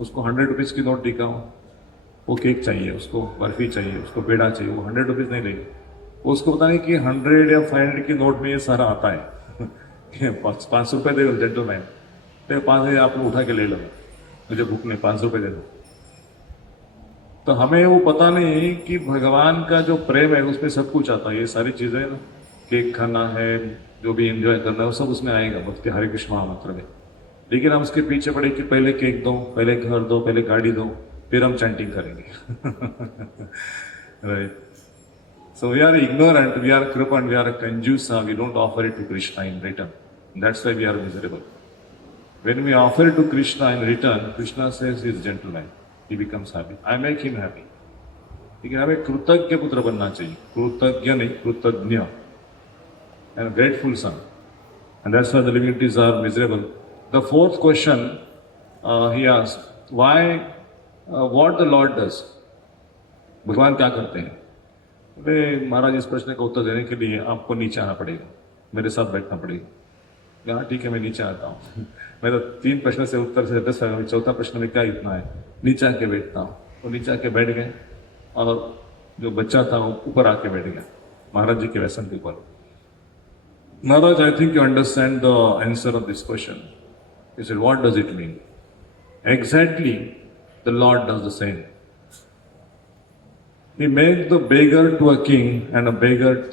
उसको 100 रुपीज़ की नोट दिखाओ, वो केक चाहिए, उसको बर्फी चाहिए, उसको पेड़ा चाहिए, वो 100 रुपीज़ नहीं लेगा. उसको पता नहीं कि 100 या 500 की नोट में ये सारा आता है. 500 रुपये दे दो जेंटलमैन, तो 5,000 आप उठा के ले लो, मुझे भूख नहीं, 500 रुपये दे दो. तो हमें वो पता नहीं कि भगवान का जो प्रेम है उसमें सब कुछ आता है. ये सारी चीज़ें ना, केक खाना है, जो भी एंजॉय करना है, वो सब उसमें आएगा भक्ति हरे कृष्ण महामंत्र में. लेकिन हम उसके पीछे पड़े कि पहले केक दो, पहले घर दो, पहले गाड़ी दो, फिर हम चैंटिंग करेंगे. Right. So we are ignorant, we are krippan, we are kanjusa, we don't offer it to Krishna in return. That's why we are miserable. When we offer it to Krishna in return, Krishna says he is gentleman. He becomes happy. I make him happy. लेकिन हमें कृतज्ञ पुत्र बनना चाहिए, कृतज्ञ नहीं, कृतज्ञ, and a grateful son. And that's why the living entities are miserable. The fourth question he asked, why what the Lord does. भगवान क्या करते हैं? अरे महाराज, इस प्रश्न का उत्तर देने के लिए आपको नीचे आना पड़ेगा, मेरे साथ बैठना पड़ेगा। हाँ ठीक है, मैं नीचे आता हूँ। मैं तो 3 प्रश्न से उत्तर से 10 चौथा प्रश्न में क्या इतना है, नीचे आके बैठता हूँ। तो नीचे आके बैठ गए और जो बच्चा था वो ऊपर आके बैठ गया महाराज जी के व्यसन के ऊपर। Maharaj, I think you understand the answer of this question. He said, what does it mean? Exactly, the Lord does the same. He made the beggar to a king and a beggar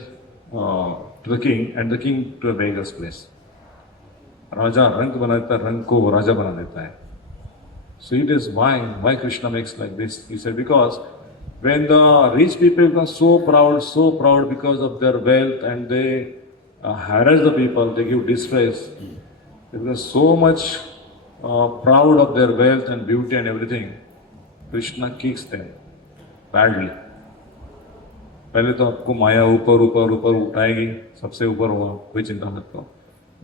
to the king and the king to a beggar's place. राजा रंग बना देता है, रंग को राजा बना देता है. So it is why Krishna makes like this. He said, because when the rich people become so proud because of their wealth, and they harass the people, they give distress. They become so much proud of their wealth and beauty and everything. Krishna kicks them badly. पहले तो आपको माया ऊपर ऊपर ऊपर उठाएगी, सबसे ऊपर होगा, कोई चिंता मत करो,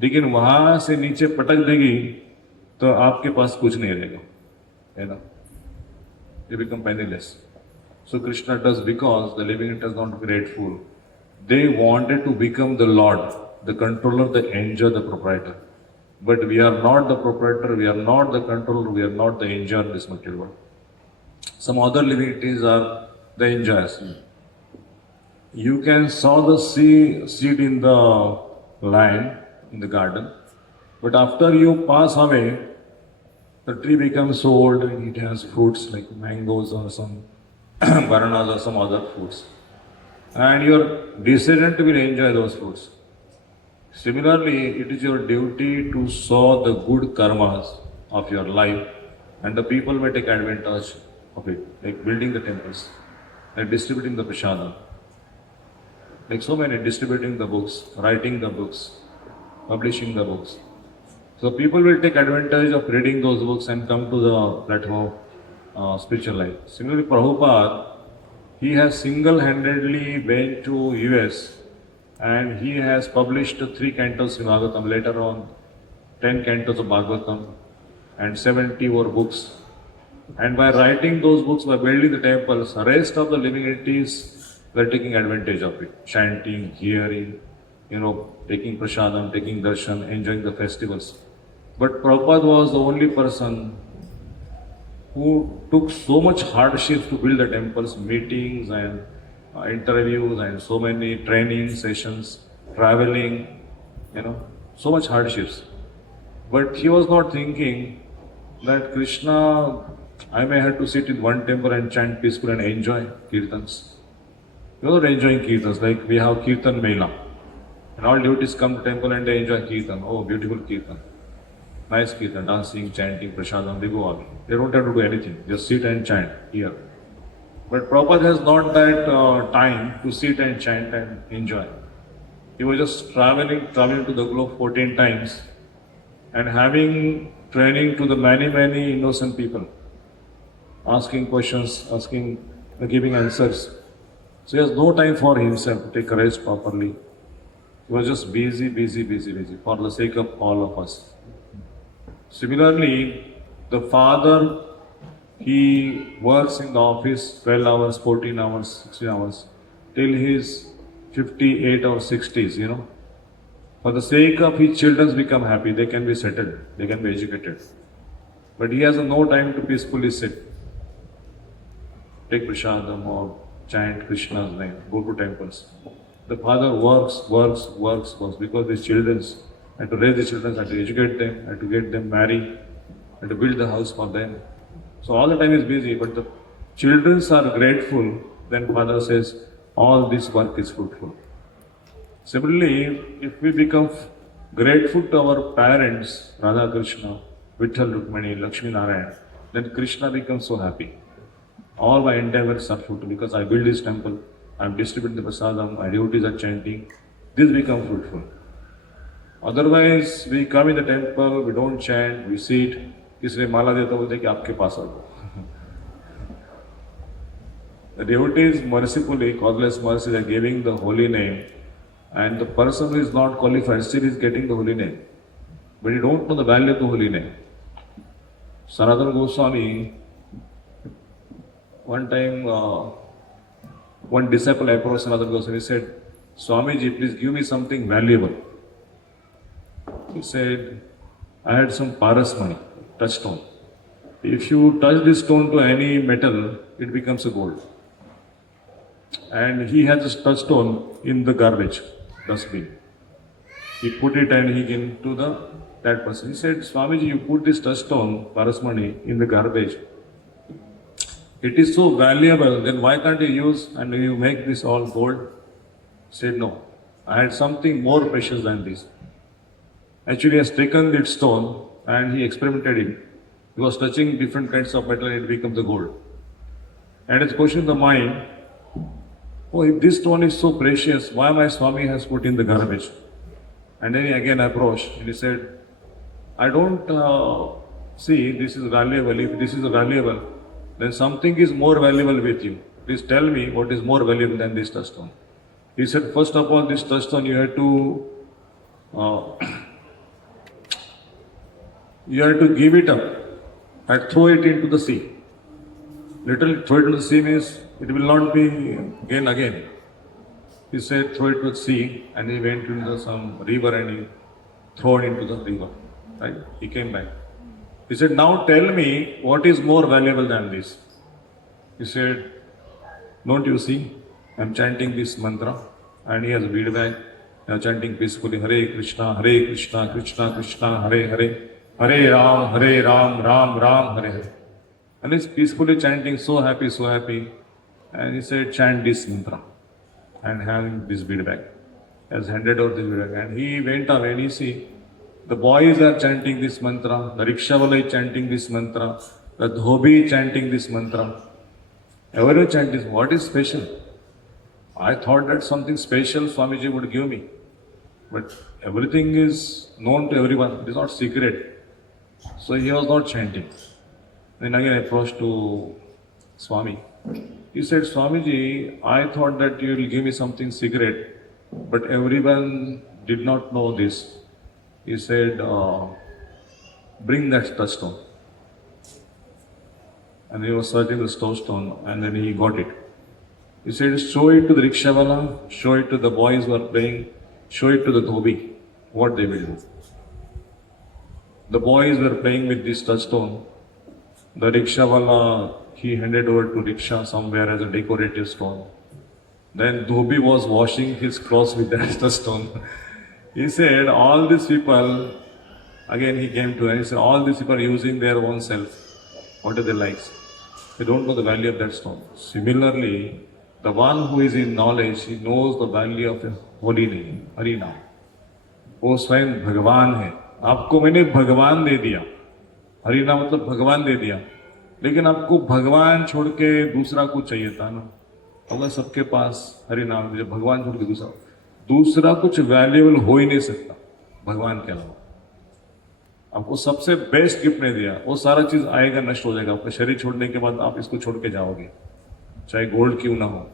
लेकिन वहां से नीचे पटक देगी तो आपके पास कुछ नहीं रहेगा, है ना? You become penniless. So Krishna does, because the living entities are not grateful. They wanted to become the Lord, the controller, the enjoyer, the proprietor. But we are not the proprietor, we are not the controller, we are not the enjoyer in this material world. Some other living entities are the enjoyers. You can sow the seed in the land, in the garden, but after you pass away, the tree becomes so old and it has fruits like mangoes or some bananas or some other fruits. And your descendant will enjoy those fruits. Similarly, it is your duty to sow the good karmas of your life, and the people may take advantage of it, like building the temples, like distributing the prasadam, like so many, distributing the books, writing the books, publishing the books. So people will take advantage of reading those books and come to the platform of spiritual life. Similarly, Prabhupada, he has single-handedly went to US and he has published 3 cantos in Bhagavatam, later on 10 cantos of Bhagavatam and 70 more books. And by writing those books, by building the temples, the rest of the living entities were taking advantage of it, chanting, hearing, taking prasadam, taking darshan, enjoying the festivals. But Prabhupada was the only person who took so much hardship to build the temples, meetings and interviews and so many training sessions, traveling, so much hardships. But he was not thinking that Krishna, I may have to sit in one temple and chant peacefully and enjoy kirtans. He was not enjoying kirtans, like we have kirtan mela. And all devotees come to temple and they enjoy kirtan. Oh, beautiful kirtan. Nice kirtan, dancing, chanting, prasadam, they go all. They don't have to do anything, just sit and chant here. But Prabhupada has not that time to sit and chant and enjoy. He was just traveling to the globe 14 times and having training to the many innocent people, asking questions, giving answers. So he has no time for himself to take a rest properly. He was just busy for the sake of all of us. Similarly, the father, he works in the office 12 hours, 14 hours, 16 hours, till his 58 or 60s, For the sake of his children become happy, they can be settled, they can be educated. But he has no time to peacefully sit, take prasadam or chant Krishna's name, go to temples. The father works because his children, and to raise the children, and to educate them, and to get them married, and to build the house for them. So all the time is busy, but the children are grateful, then father says, all this work is fruitful. Similarly, if we become grateful to our parents, Radha Krishna, Vitthal Rukmani, Lakshmi Narayan, then Krishna becomes so happy. All my endeavors are fruitful because I build this temple, I am distributing the prasadam, my devotees are chanting, this becomes fruitful. Otherwise, we come in the temple, we don't chant, we sit, इसलिए माला देता बोलते कि आपके पास आ जाओ. The devotees mercifully, causeless mercy, are giving the holy name, and the person who is not qualified still is getting the holy name. But you don't know the value of the holy name. Sanatana Goswami, One time, one disciple approached another person. He said, Swamiji, please give me something valuable. He said, I had some paras money, touchstone. If you touch this stone to any metal, it becomes a gold. And he had this touchstone in the garbage dustbin. He put it and he came to that person. He said, Swamiji, you put this touchstone, parasmani, in the garbage. It is so valuable, then why can't you use and you make this all gold? He said, no, I had something more precious than this. Actually, he has taken that stone and he experimented it. He was touching different kinds of metal and it becomes the gold. And it's question in the mind, oh, if this stone is so precious, why my Swami has put in the garbage? And then he again approached and he said, I don't see this is valuable. If this is valuable, then something is more valuable with you. Please tell me what is more valuable than this touchstone. He said, first of all, this touchstone you have to give it up and throw it into the sea. Literally throw it into the sea means it will not be again. He said, throw it to the sea, and he went into some river and he threw it into the river. Right? He came back. He said, now tell me what is more valuable than this. He said, don't you see? I'm chanting this mantra, and he has a bead bag. I'm chanting peacefully, Hare Krishna, Krishna Krishna, Hare Hare, Hare Ram, Ram Ram, Hare Hare. And he's peacefully chanting, so happy. And he said, chant this mantra. And having this bead bag. Has handed over this bead bag. And he went away and you see, the boys are chanting this mantra, the rickshaw is chanting this mantra, the dhobi is chanting this mantra. Everyone chant this. What is special? I thought that something special Swamiji would give me. But everything is known to everyone. It is not secret. So he was not chanting. Then again I approached to Swami. He said, Swamiji, I thought that you will give me something secret, but everyone did not know this. He said, bring that touchstone. And he was searching the touchstone and then he got it. He said, show it to the rickshawala, show it to the boys who are playing, show it to the dhobi, what they will do. The boys were playing with this touchstone. The rickshawala, he handed over to rickshaw somewhere as a decorative stone. Then dhobi was washing his clothes with that touchstone. He said, all these people, again he came to and he said, all these people are using their own self. What are their likes? They don't know the value of that stone. Similarly, the one who is in knowledge, he knows the value of a holy name, Hari Naam. वो स्वयं भगवान है. आपको मैंने भगवान दे दिया. हरि नाम मतलब भगवान दे दिया. लेकिन आपको भगवान छोड़ के दूसरा कुछ चाहिए था ना. अगर सबके पास हरि नाम जब भगवान छोड़ के दूसरा कुछ वैल्यूएबल हो ही नहीं सकता भगवान के अलावा. आपको सबसे बेस्ट गिफ्ट नहीं दिया. वो सारा चीज आएगा, नष्ट हो जाएगा. आपका शरीर छोड़ने के बाद आप इसको छोड़ के जाओगे, चाहे गोल्ड क्यों ना हो.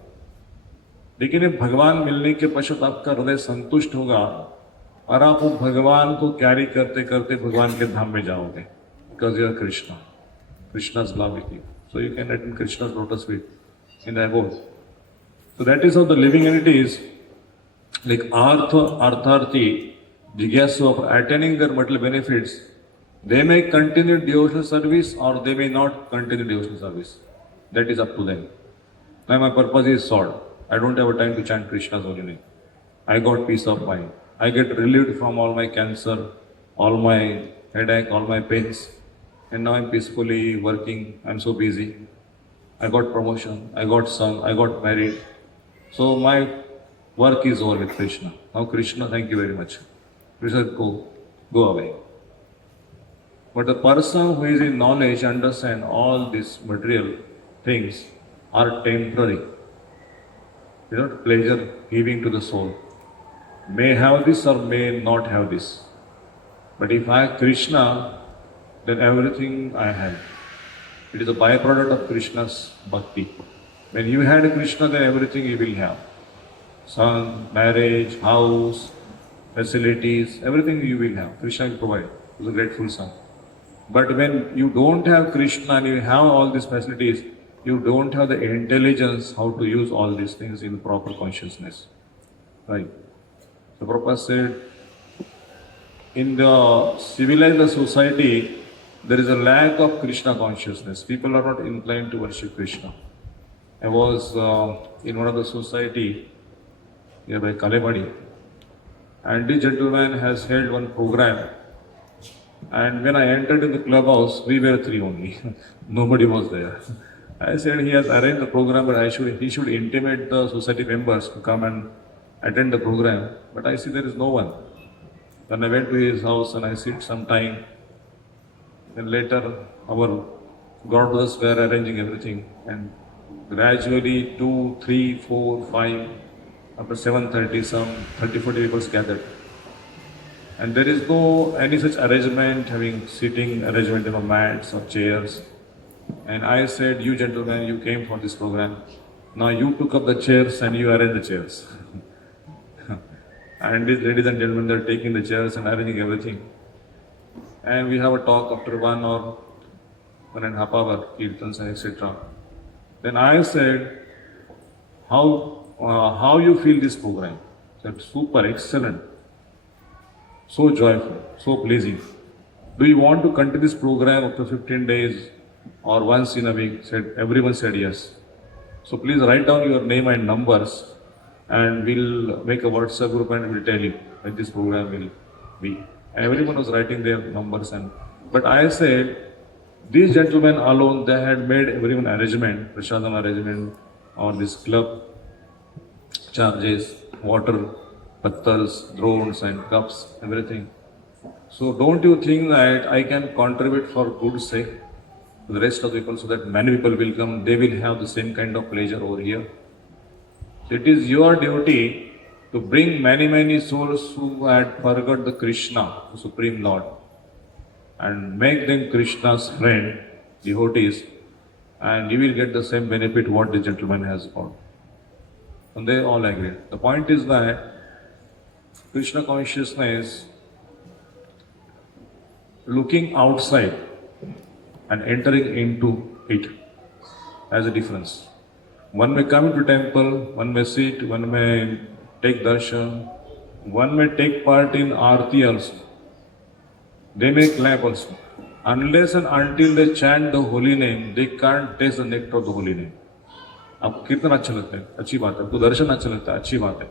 लेकिन ये भगवान मिलने के पश्चात आपका हृदय संतुष्ट होगा और आप वो भगवान को कैरी करते करते भगवान के धाम में जाओगे. Because you are Krishna. Krishna's love with you. So you can attend Krishna's lotus feet in the abode. So that is how the living entity is. Like Artharthi, Jigyasu of attaining their material benefits, they may continue devotional service or they may not continue devotional service. That is up to them. Now my purpose is solved. I don't have a time to chant Krishna's holy name. I got peace of mind. I get relieved from all my cancer, all my headache, all my pains. And now I'm peacefully working. I'm so busy. I got promotion. I got son. I got married. So my work is over with Krishna. Now Krishna, thank you very much. Krishna, go away. But the person who is in knowledge understand all these material things are temporary. They are not pleasure giving to the soul. May have this or may not have this. But if I have Krishna, then everything I have. It is a byproduct of Krishna's bhakti. When you had Krishna, then everything you will have. Son, marriage, house, facilities, everything you will have. Krishna will provide. He is a grateful son. But when you don't have Krishna and you have all these facilities, you don't have the intelligence how to use all these things in proper consciousness. Right. So Prabhupada said, in the civilized society, there is a lack of Krishna consciousness. People are not inclined to worship Krishna. I was in one of the society nearby Kalebadi, and this gentleman has held one program. And when I entered in the clubhouse, we were three only. Nobody was there. I said he has arranged the program, but he should intimate the society members to come and attend the program. But I see there is no one. Then I went to his house and I sit some time. Then later our godbrothers were arranging everything. And gradually 2, 3, 4, 5, after 7:30, some 30, 40 people gathered. And there is no any such arrangement, having sitting arrangement, mats or chairs. And I said, you gentlemen, you came for this program. Now you took up the chairs and you arrange the chairs. And these ladies and gentlemen, they're taking the chairs and arranging everything. And we have a talk after 1 or 1.5 hours, kirtans and etc. Then I said, how you feel this program? I said, super, excellent, so joyful, so pleasing. Do you want to continue this program up to 15 days or once in a week? Everyone said yes. So please write down your name and numbers, and we'll make a WhatsApp group and we'll tell you when this program will be. And everyone was writing their numbers. But I said, these gentlemen alone, they had made everyone arrangement, prasadam arrangement, or this club charges, water, pattals, drones and cups, everything. So don't you think that I can contribute for good sake to the rest of the people, so that many people will come, they will have the same kind of pleasure over here? So it is your duty to bring many souls who had forgot the Krishna, the Supreme Lord, and make them Krishna's friend, devotees, and you will get the same benefit what the gentleman has got. And they all agreed. The point is that Krishna consciousness, looking outside and entering into it, has a difference. One may come to temple, one may sit, one may take darshan, one may take part in arti also. They may clap also. Unless and until they chant the holy name, they can't taste the nectar of the holy name. आपको कीर्तन अच्छा लगता है, अच्छी बात है. आपको दर्शन अच्छा लगता है, अच्छी बात है.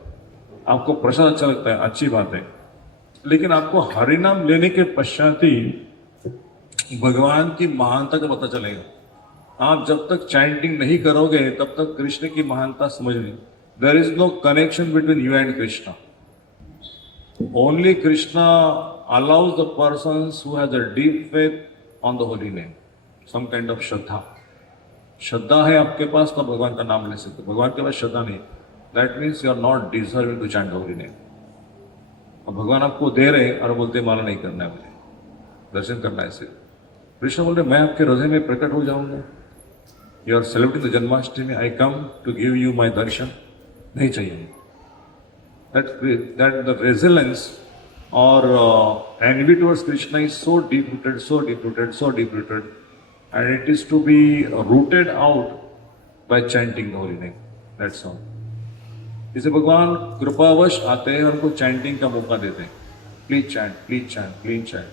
आपको प्रसाद अच्छा लगता है, अच्छी बात है. लेकिन आपको हरिनाम लेने के पश्चात ही भगवान की महानता का पता चलेगा. आप जब तक चैंटिंग नहीं करोगे तब तक कृष्ण की महानता समझ नहीं. There is no connection between you and Krishna. Only Krishna allows the persons who have a deep faith on the holy name, some kind of श्रद्धा. श्रद्धा है आपके पास तो भगवान का नाम ले सकते. भगवान के पास श्रद्धा नहीं, that means you are not deserving to chant the holy name. और भगवान आपको दे रहे और बोलते माला नहीं करना है, मुझे दर्शन करना है सिर्फ. कृष्ण बोल रहे मैं आपके हृदय में प्रकट हो जाऊंगा. You are celebrating the Janmashtami, I come to give you my darshan. नहीं चाहिए. That the resilience or envy towards Krishna is so deep-rooted, so deep-rooted, so deep-rooted, and it is to be rooted out by chanting the holy name. That's all. इसे भगवान कृपावश आते हैं और उनको chanting का मौका देते हैं. Please chant, please chant, please chant.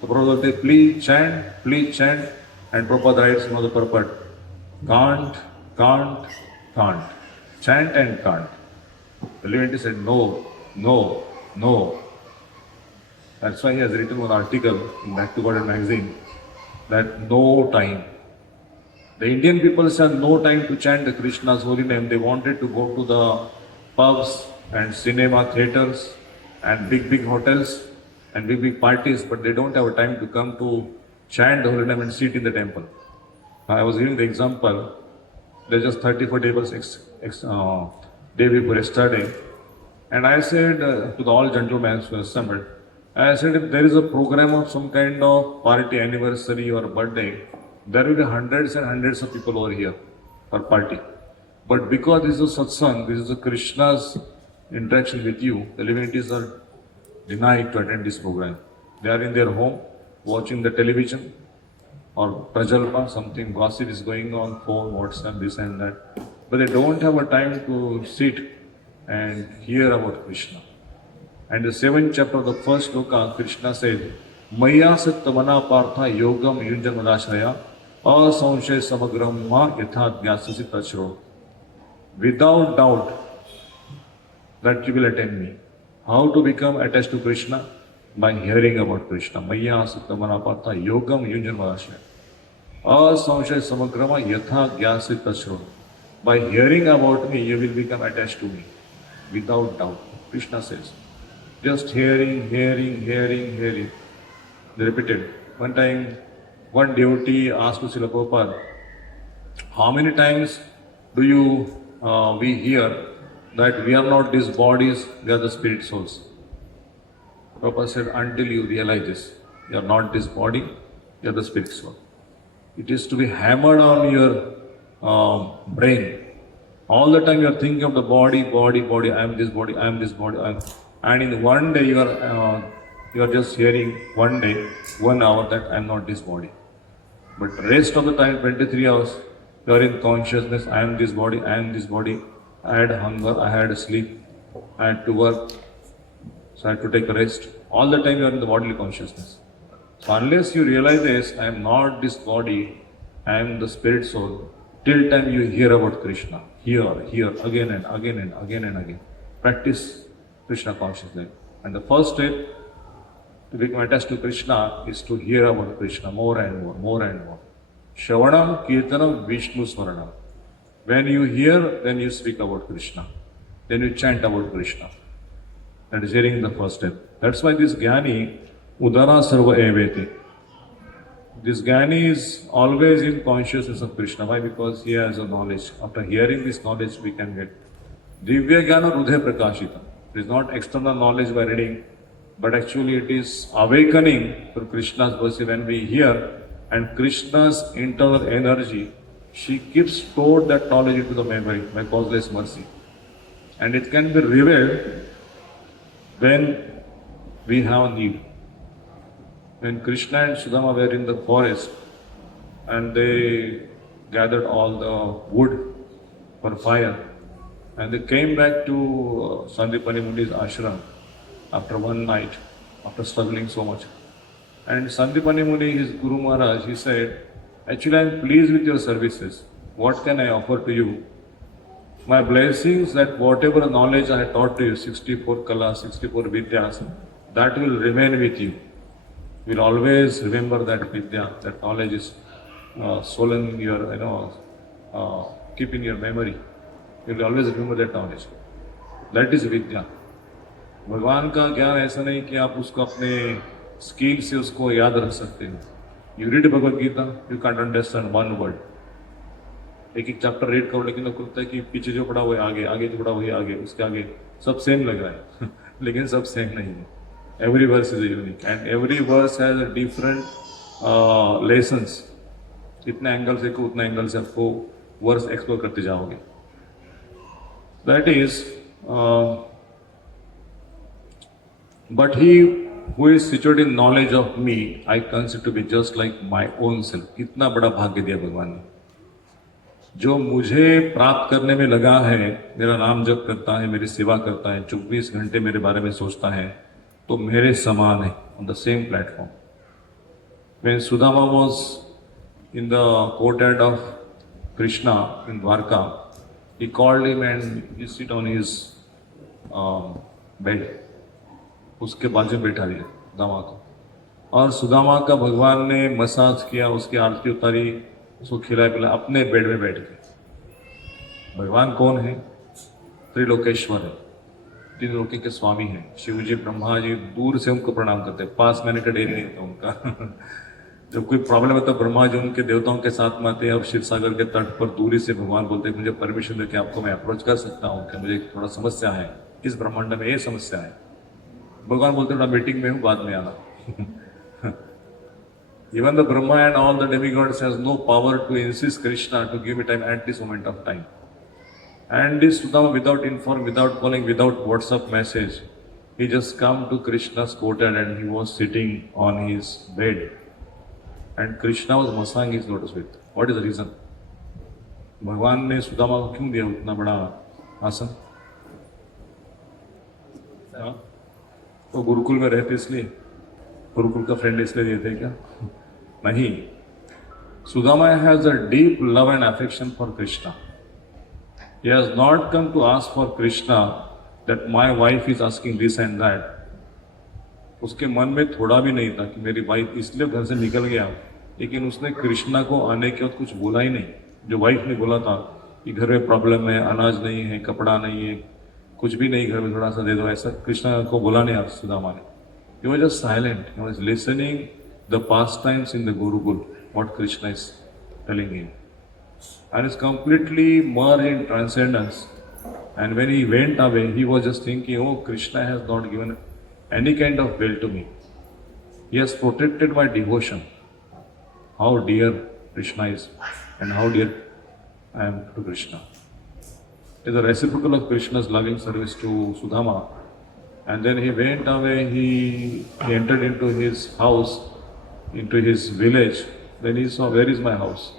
तो प्रभुपाद बोलते please chant, and Prabhupada rights in the पर्पट, can't, can't, can't, chant and can't. The Leventi said no, no, no. That's why he has written one article in Back to God magazine that no time. The Indian people said no time to chant the Krishna's holy name. They wanted to go to the pubs and cinema theaters and big hotels and big parties, but they don't have time to come to chant the holy name and sit in the temple. I was giving the example. There's just 34 tables day before yesterday, and I said to the all gentlemen who assembled, I said, if there is a program of some kind of party, anniversary or birthday, there will be hundreds and hundreds of people over here for party. But because this is a satsang, this is a Krishna's interaction with you, the divinities are denied to attend this program. They are in their home, watching the television, or prajalpa, something gossip is going on, phone, WhatsApp, this and that. But they don't have a time to sit and hear about Krishna. And the 7th chapter of the first sloka, Krishna said, Maya sattamana partha yogam yunjan madashraya asamshay samagram ma yatha gyasasi tachro. Without doubt that you will attain me. How to become attached to Krishna? By hearing about Krishna. Maya sattamana partha yogam yunjan madashraya asamshay samagrama yatha gyasasi tachro. By hearing about me, you will become attached to me. Without doubt. Krishna says. Just hearing. They repeated. One time, one devotee asked to Srila Prabhupada, how many times do we hear that we are not these bodies, we are the spirit souls? Prabhupada said, until you realize this, you are not this body, you are the spirit soul. It is to be hammered on your brain. All the time you are thinking of the body, I am this body, and in one day you are just hearing 1 day, 1 hour that I am not this body. But rest of the time, 23 hours, you are in consciousness, I am this body, I had hunger, I had sleep, I had to work, so I had to take a rest. All the time you are in the bodily consciousness. So unless you realize this, I am not this body, I am the spirit soul, till time you hear about Krishna, here, again and again. Practice Krishna consciousness. And the first step to become attached to Krishna is to hear about Krishna more and more. Shravanam, Kirtanam, Vishnu Smaranam. When you hear, then you speak about Krishna. Then you chant about Krishna. That is hearing the first step. That's why this Jnani, Udara Sarva Eveti. This Jnani is always in consciousness of Krishna. Why? Because he has a knowledge. After hearing this knowledge, we can get Divya Jnana Rudhe Prakashita. It is not external knowledge by reading, but actually it is awakening for Krishna's mercy when we hear, and Krishna's internal energy, she keeps stored that knowledge into the memory by causeless mercy. And it can be revealed when we have need. When Krishna and Sudama were in the forest and they gathered all the wood for fire, and they came back to Sandipani Muni's ashram after one night, after struggling so much. And Sandipani Muni, his Guru Maharaj, he said, actually I am pleased with your services. What can I offer to you? My blessings that whatever knowledge I taught to you, 64 Kalas, 64 Vidyas, that will remain with you. You will always remember that Vidya, that knowledge is stolen in your, keep in your memory. You will always remember that knowledge. That is Vidya. भगवान का ज्ञान ऐसा नहीं कि आप उसको अपने skill से उसको याद रख सकते हैं. You read Bhagavad Gita, you can't understand one word. एक चैप्टर रीड करो लेकिन आपको लगता है कि पीछे जो पढ़ा हुआ है आगे जो पढ़ा हुआ है आगे, उसके आगे सब सेम लग रहा है लेकिन सब सेम नहीं है. Every verse is unique and every verse has a different lessons. इतने एंगल से उतना एंगल से आपको वर्स एक्सप्लोर करते जाओगे. That is, but he who is situated in knowledge of me, I consider to be just like my own self. कितना बड़ा भाग्य दिया भगवान ने. जो मुझे प्राप्त करने में लगा है, मेरा नाम जप करता है, मेरी सेवा करता है, 24 घंटे मेरे बारे में सोचता है, तो मेरे समान है, on the same platform. When Sudama was in the courtyard of Krishna in Dwarka, he called him and he sit on his bed. उसके बाजू बैठा दिया दामा को, और सुदामा का भगवान ने मसाज किया, उसकी आरती उतारी, उसको खिलाया पिलाया अपने बेड में बैठ के. भगवान कौन है? त्रिलोकेश्वर है, तीन लोके के स्वामी हैं. शिव जी, ब्रह्मा जी दूर से उनको प्रणाम करते हैं, पास में का डेरी नहीं था उनका. जब कोई प्रॉब्लम है तो ब्रह्मा जी उनके देवताओं के साथ में आते हैं. अब शिव सागर के तट पर दूरी से भगवान बोलते हैं, मुझे परमिशन दे के आपको मैं अप्रोच कर सकता हूँ कि मुझे थोड़ा समस्या है, इस ब्रह्मांड में ये समस्या है. भगवान बोलते हैं मीटिंग में हूँ, बाद में आना. Even the Brahma and all the demigods has no power to insist Krishna to give me time at this moment of time. And this Sudama, without inform, without calling, without WhatsApp message, he just come to Krishna's courtyard and he was sitting on his bed. and Krishna was massaging his lotus feet. What is the reason? भगवान ने सुदामा को क्यों दिया उतना बड़ा आसन? हाँ? वो गुरुकुल में रहते इसलिए, गुरुकुल का फ्रेंड इसलिए दिए थे क्या? नहीं. Sudama has a deep love and affection for Krishna. He has not come to ask for Krishna that my wife is asking this and that. उसके मन में थोड़ा भी नहीं था कि मेरी वाइफ इसलिए घर से निकल गया, लेकिन उसने कृष्णा को आने के बाद कुछ बोला ही नहीं. जो वाइफ ने बोला था कि घर में प्रॉब्लम है, अनाज नहीं है, कपड़ा नहीं है, कुछ भी नहीं, घर में थोड़ा सा दे दो, ऐसा कृष्णा को बोला नहीं आप सुदामा ने. He was just silent. He was listening the pastimes in the Gurukul, what Krishna is telling him, and is completely merged in transcendence. And when he went away, he was just thinking, oh, Krishna has not given any kind of wealth to me. He has protected my devotion. How dear Krishna is, and how dear I am to Krishna. It is a reciprocal of Krishna's loving service to Sudama. And then he went away, he entered into his house, into his village. Then he saw, where is my house?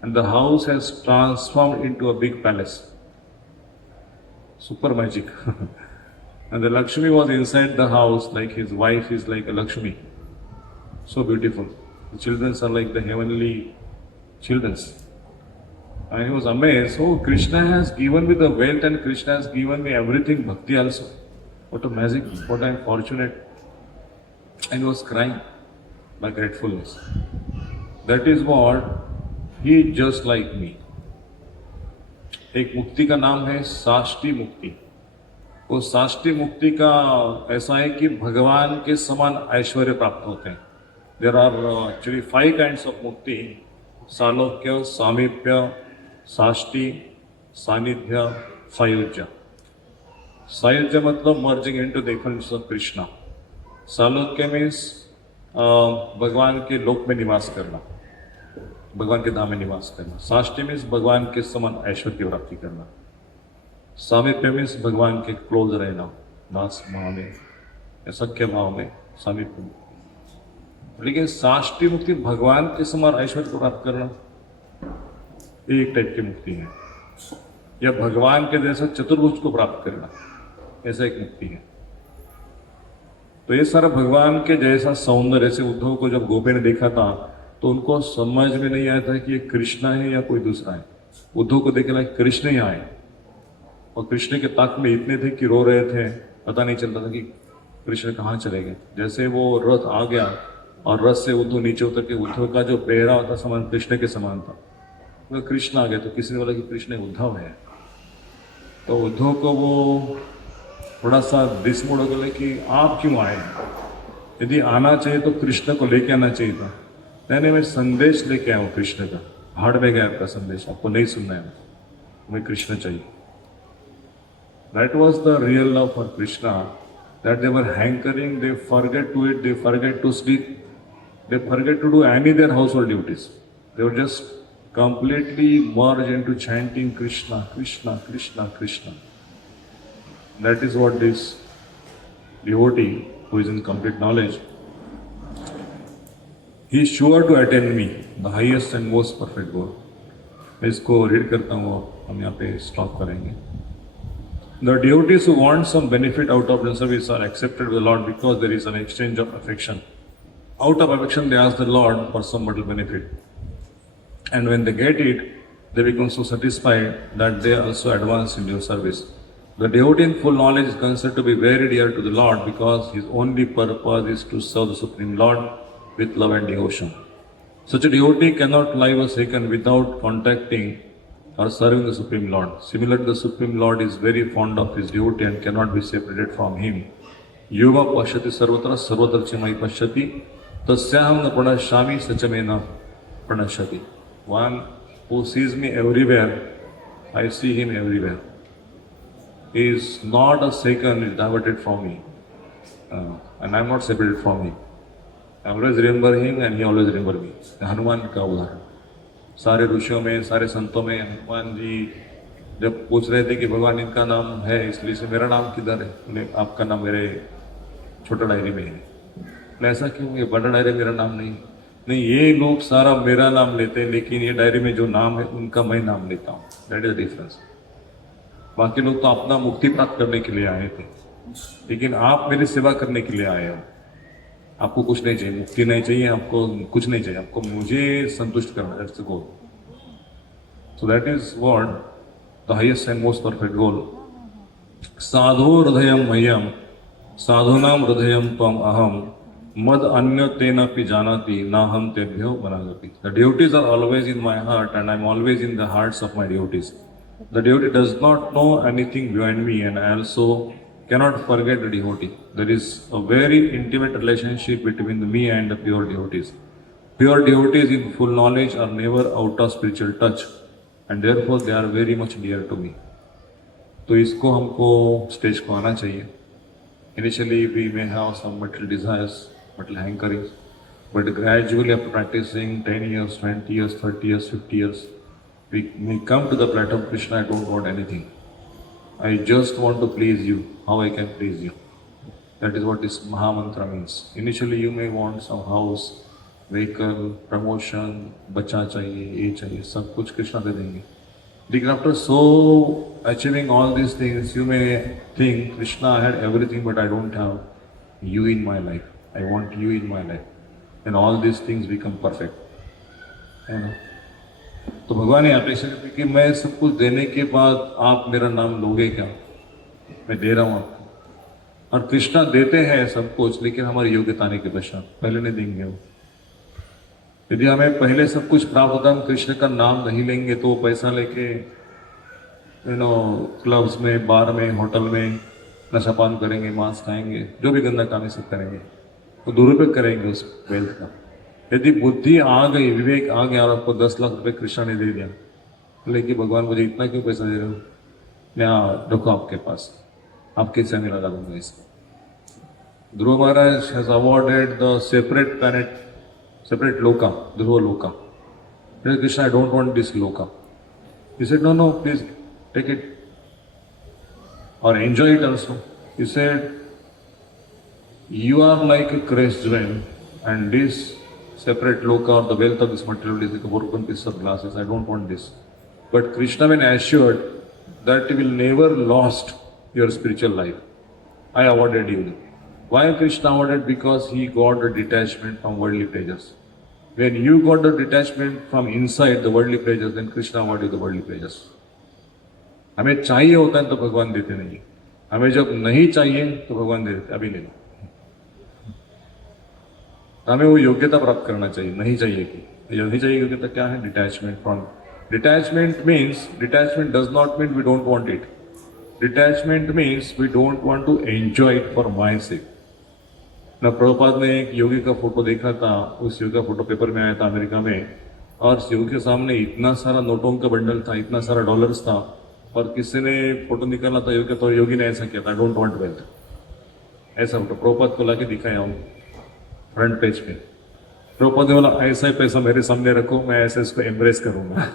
And the house has transformed into a big palace. Super magic. And the Lakshmi was inside the house, like his wife is like a Lakshmi. So beautiful. The children are like the heavenly children. And he was amazed, oh, Krishna has given me the wealth and Krishna has given me everything, bhakti also. What a magic, what I am fortunate. And he was crying by gratefulness. That is what he is just like me. एक मुक्ति का नाम है साष्टी मुक्ति. वो साष्टी मुक्ति का ऐसा है कि भगवान के समान ऐश्वर्य प्राप्त होते हैं. There are actually 5 kinds of mukti: सालोक्य, सामीप्य, Sashti, सानिध्य, सायुज्य. सायुज्य मतलब merging into the effulgence of Krishna. सालोक्य means भगवान के लोक में निवास करना, भगवान के धाम में निवास करना. साष्टी मीन्स भगवान के समान ऐश्वर्य की प्राप्ति करना. सामीप्य मीन्स भगवान के क्लोज रहना, दास भाव में, सख्य भाव में सामीप्य. लेकिन साष्टी मुक्ति भगवान के समान ऐश्वर्य को प्राप्त करना, ये एक टाइप की मुक्ति है. या भगवान के जैसा चतुर्भुज को प्राप्त करना, ऐसा एक मुक्ति है. तो ये सारा भगवान के जैसा सौंदर्य. ऐसे उद्धव को जब गोपी ने देखा था तो उनको समझ में नहीं आया था कि ये कृष्णा है या कोई दूसरा है. उद्धव को देखे लगा कृष्ण ही आए, और कृष्ण के ताक में इतने थे कि रो रहे थे, पता नहीं चलता था कि कृष्ण कहाँ चले गए. जैसे वो रथ आ गया और रथ से उद्धव नीचे उतर के, उद्धव का जो पहरावा था समान कृष्ण के समान था. वो कृष्ण आ गया तो किसी ने बोला कि कृष्ण उद्धव है. तो उद्धव को वो थोड़ा सा डिसमूड हो गया कि आप क्यों आए, यदि आना चाहिए तो कृष्ण को लेके आना चाहिए था. मैंने मैं संदेश लेके आया हूँ कृष्ण का, भाड़ में गया आपका संदेश, आपको नहीं सुनना है, हमें कृष्ण चाहिए. That was the real love for Krishna, that they were hankering, they forget to eat, they forget to sleep, they forget to do any their household duties. They were just completely merged into chanting Krishna, Krishna, Krishna, Krishna. That is what this devotee, who is in complete knowledge, he is sure to attain me, the highest and most perfect goal. मैं इसको read करता हूँ, हम यहाँ पे stop करेंगे. The devotees who want some benefit out of the service are accepted with the Lord because there is an exchange of affection. Out of affection, they ask the Lord for some material benefit. And when they get it, they become so satisfied that they also advance in your service. The devotee in full knowledge is considered to be very dear to the Lord because his only purpose is to serve the Supreme Lord with love and devotion. Such a devotee cannot live a second without contacting or serving the Supreme Lord. Similarly, the Supreme Lord is very fond of his devotee and cannot be separated from him. Yoga pashyati sarvatra sarvatarchimai pashyati tasyaham na pranashyami sachame na pranashyati. One who sees me everywhere, I see him everywhere. He is not a second diverted from me, and I am not separated from him. I always remember him and he always remember me. Hanuman का उदाहरण, सारे ऋषियों में, सारे संतों में हनुमान जी जब पूछ रहे थे कि भगवान इनका नाम है इसलिए से मेरा नाम किधर है, उन्हें आपका नाम मेरे छोटा डायरी में है. मैं ऐसा क्यों, ये बड़ा डायरी मेरा नाम नहीं. नहीं, ये लोग सारा मेरा नाम लेते हैं, लेकिन ये डायरी में जो नाम है उनका मैं नाम लेता हूँ। That is the difference. बाकी लोग तो अपना मुक्ति प्राप्त करने के लिए आए थे, लेकिन आप मेरी सेवा करने के लिए आए हो। आपको कुछ नहीं चाहिए, मुक्ति नहीं चाहिए, आपको कुछ नहीं चाहिए, आपको मुझे संतुष्ट करना, that's the goal. So that is what the highest and most perfect goal. साधो हृदयम मह्यम साधुनाम हृदयम त्वम अहम मद अन्य तेनापि जानाति नाहम तेभ्यो बनागपि। The devotees are always in my heart and I'm always in the hearts of my devotees. The devotee does not know anything beyond me and I also cannot forget the devotee. There is a very intimate relationship between me and the pure devotees. Pure devotees in full knowledge are never out of spiritual touch and therefore they are very much dear to me. तो इसको हमको stage को आना चाहिए। Initially we may have some material desires, material hankerings, but gradually after practicing 10 years, 20 years, 30 years, 50 years, we may come to the plateau of Krishna, I don't want anything. I just want to please you. How I can please you? That is what this Maha Mantra means. Initially you may want some house, vehicle, promotion, बच्चा चाहिए, ये चाहिए, सब कुछ कृष्णा दे देंगे। Because after so achieving all these things, you may think, Krishna, I had everything, but I don't have you in my life. I want you in my life. And all these things become perfect. है ना? तो भगवान ने अपेक्षा की कि मैं सब कुछ देने के बाद आप मेरा नाम लोगे क्या? मैं दे रहा हूँ आपको। और कृष्णा देते हैं सब कुछ, लेकिन हमारी योग्यता नहीं के पश्चात पहले नहीं देंगे वो। यदि हमें पहले सब कुछ प्राप्त होता, हम कृष्ण का नाम नहीं लेंगे तो पैसा लेके क्लब्स में, बार में, होटल में नशापान करेंगे, मांस खाएंगे, जो भी गंदा काम है सब करेंगे, तो दुरुपयोग करेंगे उस वेल्थ का। यदि बुद्धि आ गई, विवेक आ गया और आपको 10 लाख रुपए कृष्ण ने दे दिया, लेकिन भगवान मुझे इतना क्यों पैसा दे रहे हो, यहाँ रखो आपके पास, आपके हिस्से में लगा दूंगा इसको। Dhruva Maharaj has awarded the separate planet, separate loka, Dhruva loka. Krishna, I don't want this loka. He said, no, please take it or enjoy it also. He said, you are like a crushed gem and this separate loka or the wealth of this material is like a broken piece of glasses. I don't want this. But Krishna when assured that you will never lost your spiritual life, I awarded you. Why Krishna awarded? Because he got a detachment from worldly pleasures. When you got the detachment from inside the worldly pleasures, then Krishna awarded you the worldly pleasures. हमें चाहिए होता है तो भगवान देते नहीं, हमें जब नहीं चाहिए तो भगवान दे देते, अभी ले लो। हमें वो योग्यता प्राप्त करना चाहिए, नहीं चाहिए कि नहीं चाहिए योग्यता क्या है? Detachment from. Detachment means, detachment does not mean we don't want it. Detachment means we don't want to enjoy it for my sake. ना प्रभुपाद ने एक योगी का फोटो देखा था, उस योगी का फोटो पेपर में आया था अमेरिका में, और उस योगी के सामने इतना सारा नोटों का बंडल था, इतना सारा डॉलर्स था, और किसी ने फोटो निकाला था योगी, तो योगी ने ऐसा किया था, आई डोंट वांट वेल्थ, ऐसा फोटो प्रभुपाद को लाके दिखाया हूँ फ्रंट पेज पे। प्रभुपाद ने बोला, ऐसा ही पैसा मेरे सामने रखो, मैं ऐसे इसको एम्ब्रेस करूंगा।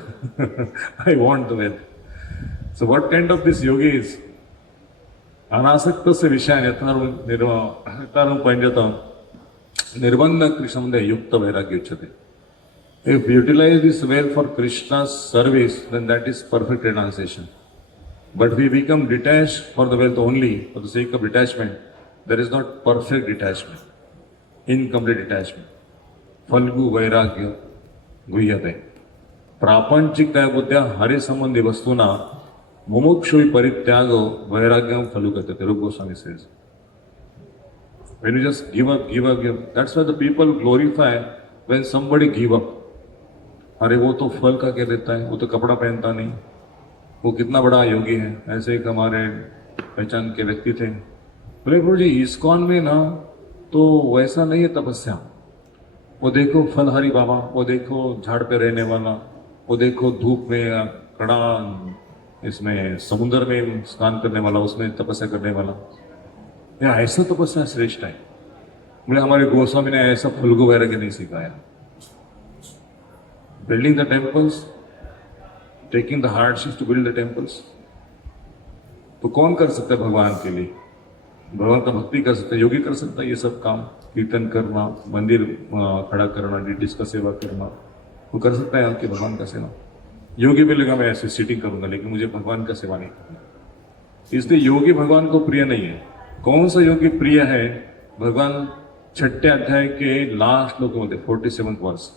I want the wealth. So what kind of this Yogi is अनासक्त से विषय निर्बंध कृष्ण युक्त वैराग्य उच्यते। If we utilize this well for Krishna's service, then that is perfect renunciation. But we become detached for the wealth only, for the sake of detachment. There is not perfect detachment, incomplete detachment. Phalgu वैराग्य गुह्यते। प्रापंचिक त्या बुद्ध्या हरि संबंधी वस्तूना मुमुक्षु परित्यागो वैराग्यम फलुगते। रूप Goswami says. When you just give up, that's why the people glorify when somebody give up. अरे वो तो फल का क्या देता है, वो तो कपड़ा पहनता नहीं, वो कितना बड़ा योगी है। ऐसे एक हमारे पहचान के व्यक्ति थे, बोले प्रभु जी इस्कॉन में ना तो वैसा नहीं है तपस्या, वो देखो फलहारी बाबा, वो देखो झाड़ पे रहने वाला, वो देखो धूप में कड़ा, इसमें समुद्र में स्नान करने वाला, उसमें तपस्या करने वाला, या ऐसा तपस्या श्रेष्ठ है। बोले हमारे गोस्वामी ने ऐसा फल्गु वैराग्य नहीं सिखाया। Building the temples, taking the hardships to build the temples, तो कौन कर सकता है भगवान के लिए? भगवान का भक्ति कर सकते हैं, योगी कर सकता है ये सब काम, कीर्तन करना, मंदिर खड़ा करना, डिटीज का सेवा करना, वो कर सकता है आपके भगवान का सेवा। योगी भी लगा मैं ऐसे सीटिंग करूंगा, लेकिन मुझे भगवान का सेवा नहीं करना, इसलिए योगी भगवान को प्रिय नहीं है। कौन सा योगी प्रिय है? भगवान छठे अध्याय के लास्ट श्लोक मध्ये 47 वर्ष,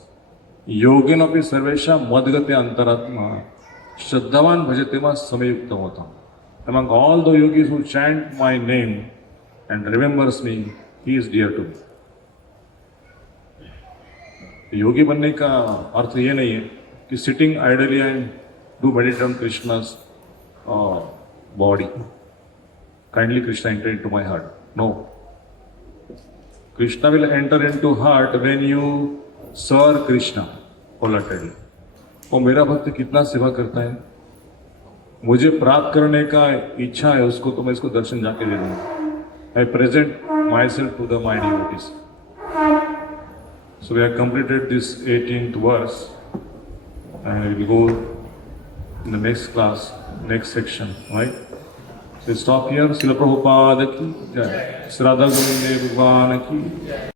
योगिनोपि सर्वेषां मद्गते अंतरात्मा श्रद्धावान भजते मां समयुक्त होता। Among all the yogis who chant my name and remembers me, he is dear to me. योगी बनने का अर्थ ये नहीं है कि sitting idly and do meditate on Krishna's body. Kindly Krishna enter into my heart. No. Krishna will enter into heart when you serve Krishna wholeheartedly. वो मेरा भक्त कितना सेवा करता है, मुझे प्राप्त करने का इच्छा है उसको, तो मैं इसको दर्शन जाके दे दूंगा। I present myself to the my devotees. So we have completed this 18th verse and we will go in the next class, next section, right? So stop here. Srila Prabhupada ki jai. Sri Radha Govinda Bhagwan ki jai.